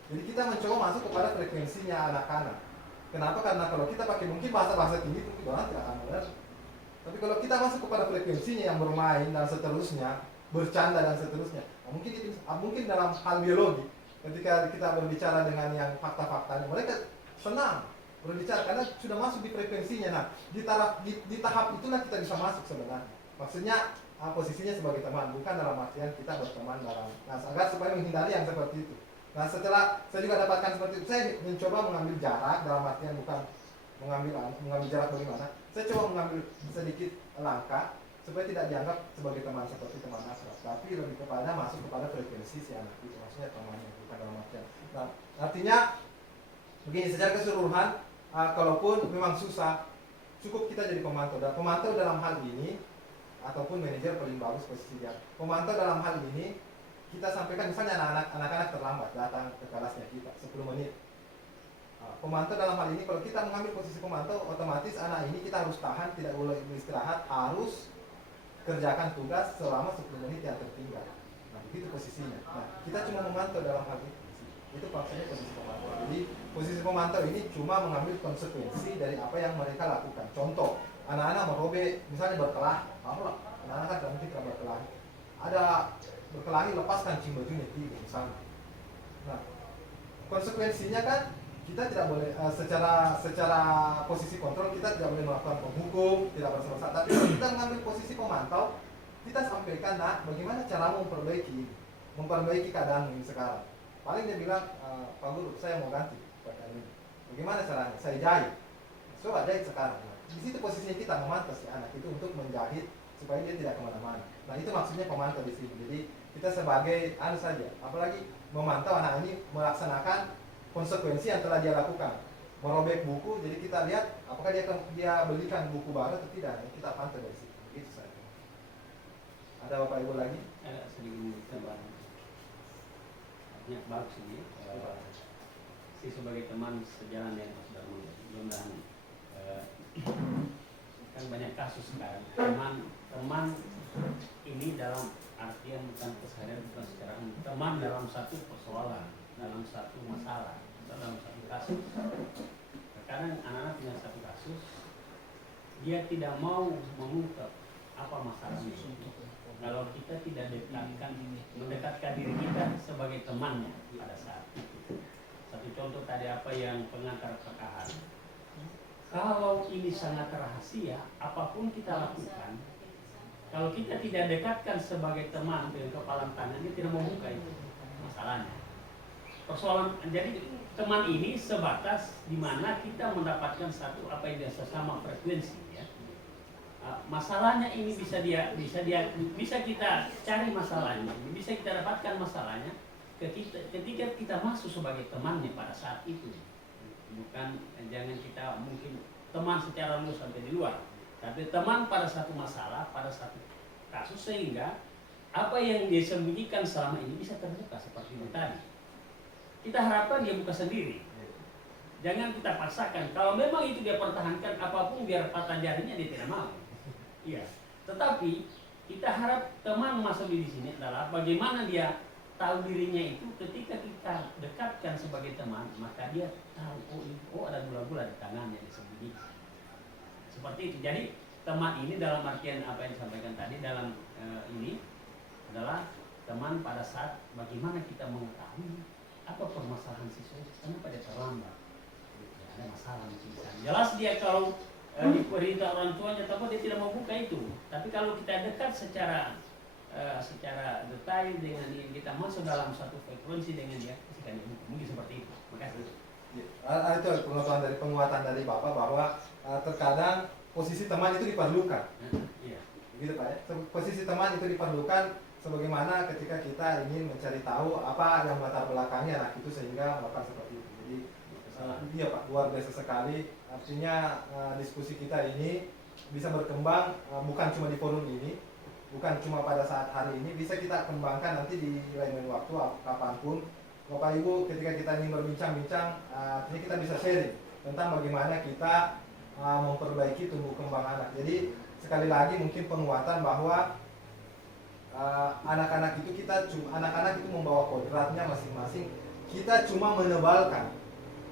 Jadi kita mencoba masuk kepada frekuensinya anak-anak. Kenapa? Karena kalau kita pakai mungkin bahasa tinggi itu orang tidak akan mengerti. Tapi kalau kita masuk kepada frekuensinya yang bermain dan seterusnya, bercanda dan seterusnya, mungkin dalam hal biologi, ketika kita berbicara dengan yang fakta-fakta, mereka senang berbicara karena sudah masuk di frekuensinya. Nah, di tahap itulah kita bisa masuk sebenarnya. Maksudnya posisinya sebagai teman, bukan dalam artian kita berteman dalam. Nah, agar supaya menghindari yang seperti itu. Nah, setelah saya juga dapatkan seperti itu, saya mencoba mengambil jarak dalam artian bukan mengambil jarak bagaimana. Saya coba mengambil sedikit langkah supaya tidak dianggap sebagai teman seperti teman akrab, tapi lebih kepada masuk kepada frekuensi si anak itu, maksudnya temannya, bukan dalam artian. Nah, artinya begini, secara keseluruhan, kalaupun memang susah, cukup kita jadi pemantau. Dan pemantau dalam hal ini, ataupun manajer paling bagus posisi dia. Pemantau dalam hal ini, kita sampaikan misalnya anak-anak terlambat datang ke kelasnya kita 10 menit. Pemantau dalam hal ini, kalau kita mengambil posisi pemantau, otomatis anak ini kita harus tahan, tidak boleh beristirahat, harus kerjakan tugas selama 10 menit yang tertinggal. Nah, itu posisinya. Nah, kita cuma memantau dalam hal itu. Itu maksudnya posisi pemantau. Jadi, posisi pemantau ini cuma mengambil konsekuensi dari apa yang mereka lakukan. Contoh, anak-anak merobek, misalnya berkelahi. Tahulah, anak-anak kan mungkin tidak berkelahi. Ada berkelahi, lepas kancing bajunya tiga misalnya. Nah, konsekuensinya kan kita tidak boleh secara posisi kontrol kita tidak boleh melakukan penghukum, tidak bersalah. Tapi kalau kita mengambil posisi pemantau, kita sampaikan, nah bagaimana cara memperbaiki keadaan ini sekarang. Paling dia bilang, Pak Guru, saya mau ganti pakaian ini. Bagaimana caranya? Saya jahit. Coba jahit sekarang. Nah, di situ posisinya kita memantau si anak itu untuk menjahit supaya dia tidak kemana-mana. Nah itu maksudnya pemantau di sini. Jadi kita sebagai saja, apalagi memantau anak ini melaksanakan konsekuensi yang telah dia lakukan. Merobek buku, jadi kita lihat apakah dia belikan buku baru atau tidak. Kita pantau dari situ. Itu saja. Ada Bapak Ibu lagi? Sedikit tambahan. Artinya bagus ini. Si sebagai teman sejalan yang Mas Darmo, mudah-mudahan kan banyak kasus sekarang teman ini dalam artian bukan keseharian, bukan secara umum, teman dalam satu persoalan, dalam satu masalah, dalam satu kasus. Terkadang anak-anak punya satu kasus, dia tidak mau mengungkap apa masalahnya. Kalau kita tidak mendekatkan diri kita sebagai temannya pada saat itu. Satu contoh tadi apa yang pengantar perkahan. Kalau ini sangat rahasia, apapun kita lakukan, kalau kita tidak dekatkan sebagai teman dengan kepala tangan, dia tidak mau buka itu masalahnya. Persoalan, jadi teman ini sebatas di mana kita mendapatkan satu apa yang biasa sama frekuensi ya. Masalahnya ini bisa kita cari masalahnya, bisa kita dapatkan masalahnya ketika kita masuk sebagai temannya pada saat itu. Bukan jangan kita mungkin teman secara luas sampai di luar, tapi teman pada satu masalah, pada satu kasus, sehingga apa yang dia sembunyikan selama ini bisa terbuka seperti itu tadi. Kita harapkan dia buka sendiri. Jangan kita paksakan. Kalau memang itu dia pertahankan apapun biar patah jarinya, dia tidak mau. Iya. Tetapi kita harap teman masuk di sini adalah bagaimana dia tahu dirinya itu ketika kita dekatkan sebagai teman, maka dia tahu oh ada gula-gula di tangannya disembunyikan. Seperti itu. Jadi teman ini dalam artian apa yang disampaikan tadi dalam ini adalah teman pada saat bagaimana kita mengetahui apa permasalahan siswa, kenapa dia terlambat. Ya, ada masalah mungkin. Jelas dia kalau diperintah orang tuanya, tapi dia tidak mau buka itu. Tapi kalau kita dekat secara detail dengan dia, kita masuk dalam satu frekuensi dengan dia, mungkin seperti itu. Makasih. Itu penguatan dari Bapak bahwa terkadang posisi teman itu diperlukan. Iya. Begitu Pak ya. Posisi teman itu diperlukan sebagaimana ketika kita ingin mencari tahu apa yang melatar belakangnya anak itu sehingga melakukan seperti itu. Jadi iya Pak, luar biasa sekali. Artinya diskusi kita ini bisa berkembang bukan cuma di forum ini, bukan cuma pada saat hari ini, bisa kita kembangkan nanti di lain waktu kapanpun. Bapak Ibu, ketika kita ingin berbincang-bincang, artinya kita bisa sharing tentang bagaimana kita memperbaiki tumbuh kembang anak. Jadi sekali lagi mungkin penguatan bahwa anak-anak itu anak-anak itu membawa kodratnya masing-masing. Kita cuma menebalkan.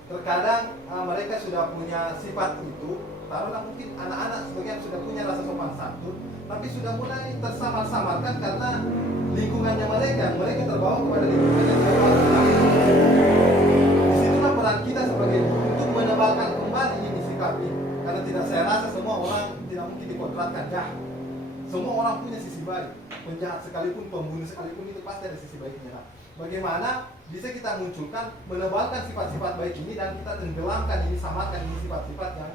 Terkadang mereka sudah punya sifat itu, taruhlah mungkin anak-anak sebagian sudah punya rasa sopan santun, tapi sudah mulai tersamar-samarkan karena lingkungannya mereka terbawa kepada lingkungan yang jauh. Disitulah peran kita sebagai guru untuk menebalkan kembali ini sikap ini. Karena saya rasa semua orang tidak mungkin dikodratkan jahat. Semua orang punya sisi baik. Penjahat sekalipun, pembunuh sekalipun itu pasti ada sisi baiknya. Bagaimana bisa kita munculkan, menebalkan sifat-sifat baik ini dan kita tenggelamkan ini, samarkan ini sifat-sifat yang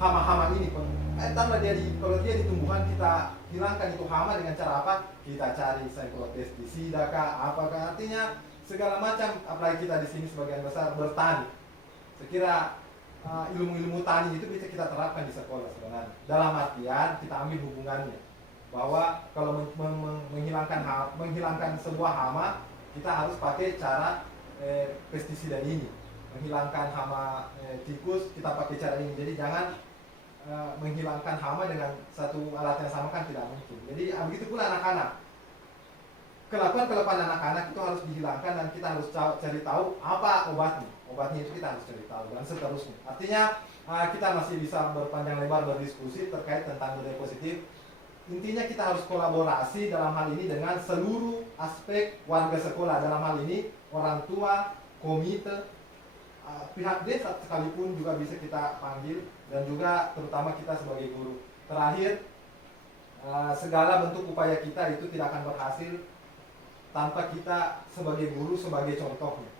hama-hama ini. Kalau dia di tumbuhan, kita hilangkan itu hama dengan cara apa? Kita cari pestisida kah, apakah, artinya segala macam. Apalagi kita di sini sebagian besar bertani. Saya kira ilmu-ilmu tani itu bisa kita terapkan di sekolah sebenarnya. Dalam artian kita ambil hubungannya bahwa kalau menghilangkan sebuah hama, kita harus pakai cara pestisida ini. Menghilangkan hama tikus, kita pakai cara ini. Jadi jangan menghilangkan hama dengan satu alat yang sama, kan tidak mungkin. Jadi begitu pula anak-anak. Kelakuan anak-anak itu harus dihilangkan dan kita harus cari tahu apa obatnya. Obatnya itu kita harus cari tahu dan seterusnya. Artinya kita masih bisa berpanjang lebar berdiskusi terkait tentang budaya positif. Intinya kita harus kolaborasi dalam hal ini dengan seluruh aspek warga sekolah. Dalam hal ini orang tua, komite, pihak desa sekalipun juga bisa kita panggil, dan juga terutama kita sebagai guru. Terakhir, segala bentuk upaya kita itu tidak akan berhasil tanpa kita sebagai guru sebagai contohnya.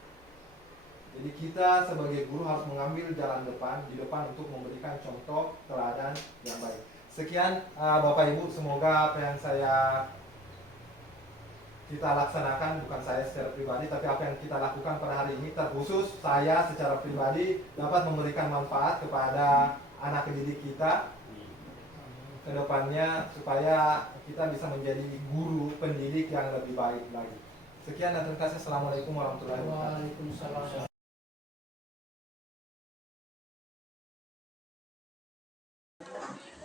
Jadi kita sebagai guru harus mengambil jalan depan di depan untuk memberikan contoh teladan yang baik. Sekian Bapak Ibu, semoga apa yang kita laksanakan, bukan saya secara pribadi, tapi apa yang kita lakukan pada hari ini, terkhusus saya secara pribadi dapat memberikan manfaat kepada anak didik kita ke depannya, supaya kita bisa menjadi guru pendidik yang lebih baik lagi. Sekian dan terima kasih. Assalamualaikum warahmatullahi wabarakatuh. Waalaikumsalam.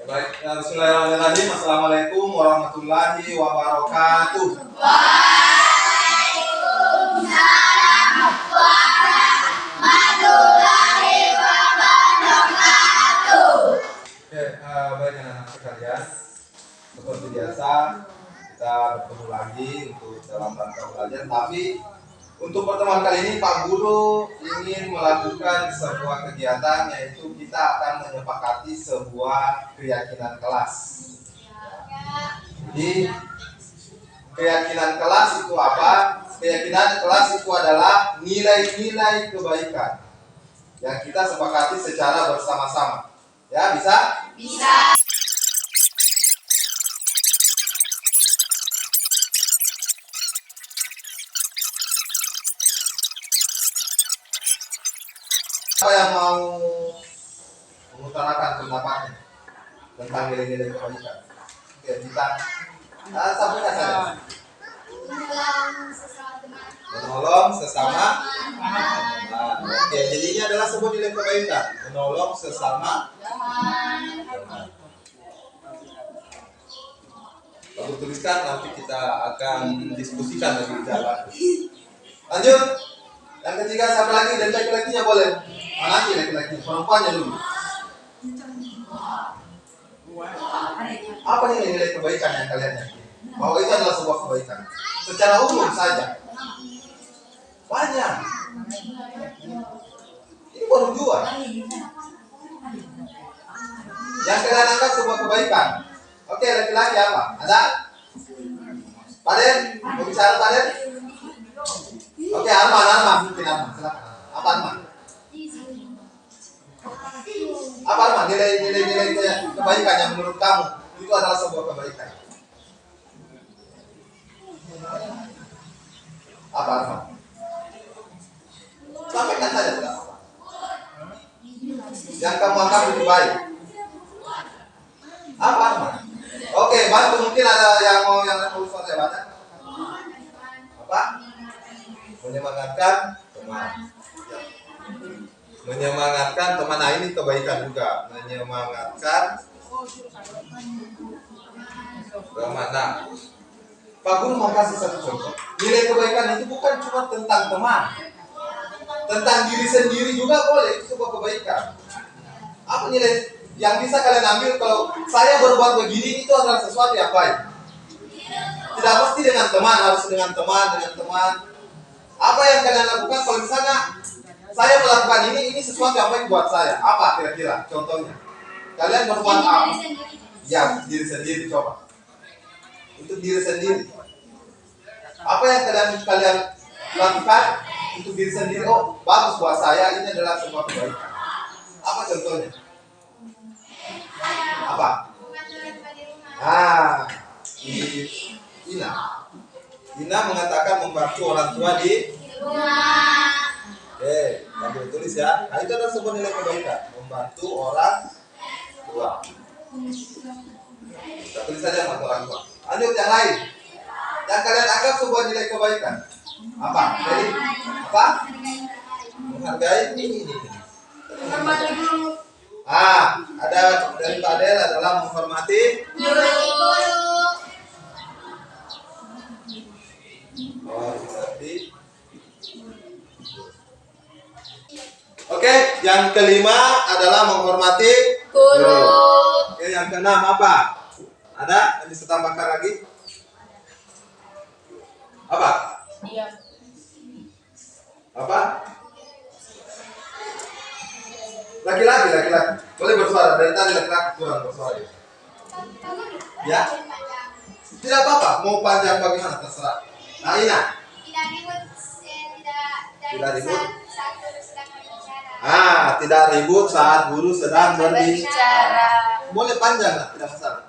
Baik, bismillahirrahmanirrahim. Assalamualaikum warahmatullahi wabarakatuh. Oke, baik anak-anak sekalian, seperti biasa kita bertemu lagi untuk dalam rangka belajar. Tapi untuk pertemuan kali ini Pak Guru ingin melakukan sebuah kegiatan, yaitu kita akan menyepakati sebuah keyakinan kelas. Jadi keyakinan kelas itu apa? Keyakinan kelas itu adalah nilai-nilai kebaikan yang kita sepakati secara bersama-sama. Ya, bisa? Bisa. Siapa yang mau mengutarakan pendapatnya tentang nilai-nilai kebaikan? Oke, kita sampaikan saja. Menolong sesama. Oke, jadi ini adalah sebuah nilai kebaikan. Menolong sesama. Lalu tuliskan, nanti kita akan diskusikan lebih dalam. Lanjut. Yang ketiga, siapa lagi? Dan laki-lakinya boleh. Mana lagi laki-laki? Perempuannya dulu. Apa nih nilai kebaikan yang kalian yakini? Bahwa itu adalah sebuah kebaikan. Secara umum saja. Banyak. Ini baru dua. Yang kalian anggap sebuah kebaikan. Oke, laki-laki apa? Ada? Paden? Mau bicara Paden? Oke, Arman, mungkin Arman, silakan. Apa Arman? Apa Arman? Nilai kebaikan yang menurut kamu itu adalah sebuah kebaikan. Apa Arman? Sampaikan saja, tidak apa-apa. Yang kamu anggap lebih baik. Apa Arman? Oke, bantu, mungkin ada yang mau saya baca. Apa? Menyemangatkan teman. Menyemangatkan teman. Nah, ini kebaikan juga. Menyemangatkan teman. Nah, Pak Guru mau kasih satu contoh. Nilai kebaikan itu bukan cuma tentang teman. Tentang diri sendiri juga boleh. Itu sebuah kebaikan. Apa nilai yang bisa kalian ambil kalau saya berbuat begini, itu adalah sesuatu yang baik. Tidak mesti dengan teman, harus dengan teman. Apa yang kalian lakukan kalau misalnya saya melakukan ini sesuatu yang baik buat saya. Apa kira-kira contohnya? Kalian berbuat apa? Ya, diri sendiri, coba. Untuk diri sendiri. Apa yang kalian lakukan untuk diri sendiri? Oh, bagus buat saya, ini adalah sebuah kebaikan. Apa contohnya? Apa? Ina mengatakan membantu orang tua di rumah. Oke, kamu tulis ya. Nah, itu adalah sebuah nilai kebaikan, membantu orang tua. Kita tulis saja membantu orang tua. Lanjut yang lain. Yang kalian anggap sebuah nilai kebaikan. Apa? Jadi apa? Menghargai ini. Menghormati guru. Ada dari Pak Del adalah menghormati Guru. Oke, yang kelima adalah menghormati Guru. Oke, yang keenam apa? Ada yang bisa tambahkan lagi? Apa? Iya. Apa? Laki-laki. Boleh bersuara, dari tadi laki-laki kurang bersuara. Ya? Tidak apa-apa, mau panjang bagaimana terserah. Nah, Ina. Tidak ribut. Tidak ribut. Satu Tidak ribut saat guru sedang berbicara. Berbicara. Boleh panjang lah, tidak masalah.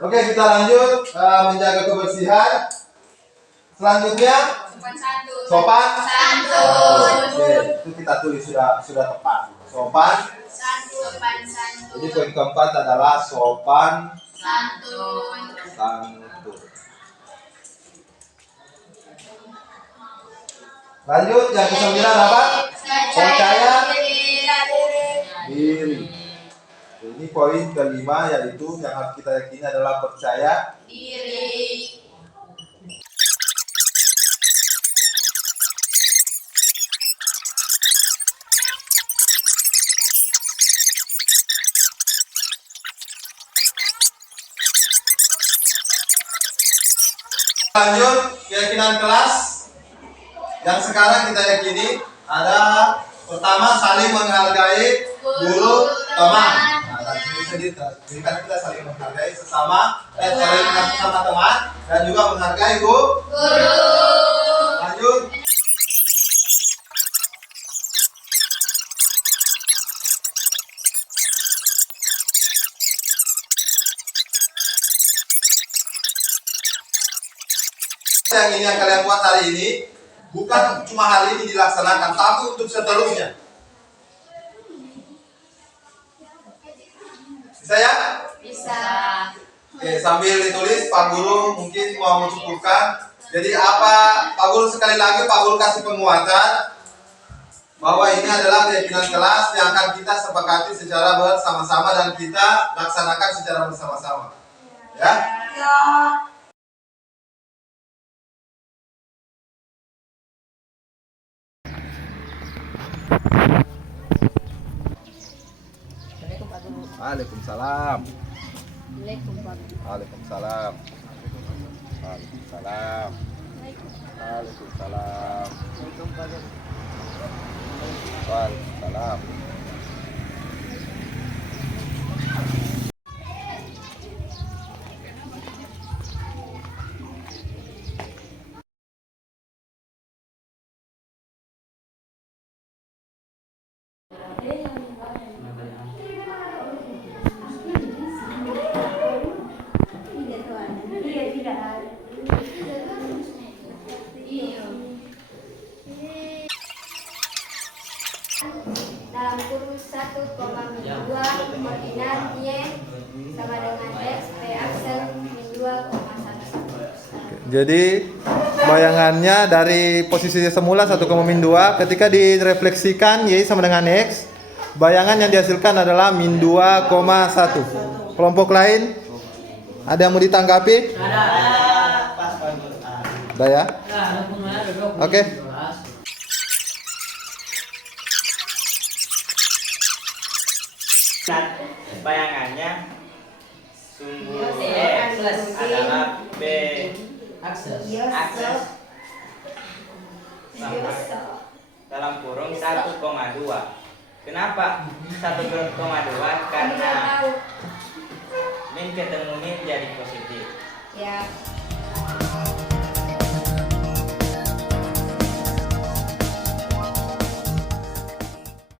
Oke, kita lanjut menjaga kebersihan. Selanjutnya Sopan santun. sopan Santun. Oke, itu kita tulis sudah tepat. Sopan. Sopan santun. Jadi poin keempat adalah sopan Santun. santun. Lanjut yang ke-9 apa? Percaya diri. Ini poin kelima, yaitu yang harus kita yakini adalah percaya Diri. Lanjut keyakinan kelas yang sekarang kita yakini ada pertama saling menghargai guru teman. Nah, dan ini sendiri kan kita saling menghargai sesama, saling menghargai sesama teman dan juga menghargai guru. Lanjut. Yang ini yang kalian buat hari ini bukan cuma hari ini dilaksanakan, tapi untuk seterusnya. Bisa ya? Bisa. Oke, sambil ditulis Pak Guru mungkin mau mencukupkan. Jadi apa Pak Guru, sekali lagi Pak Guru kasih penguatan bahwa ini adalah keyakinan kelas yang akan kita sepakati secara bersama-sama dan kita laksanakan secara bersama-sama. Ya? Waalaikumsalam. Waalaikumsalam. Waalaikumsalam. Waalaikumsalam. Waalaikumsalam. Dalam kurus 1,2 koordinat Y sama dengan X P aksen min 2,1. Jadi bayangannya dari posisi semula 1,2 ketika direfleksikan Y sama dengan X, bayangan yang dihasilkan adalah min 2,1. Kelompok lain ada yang mau ditanggapi? Ada ya? Oke. Bayangannya sumbu X adalah B akses dalam kurung 1,2. Kenapa 1,2? Karena min ketemu min jadi positif. Ya.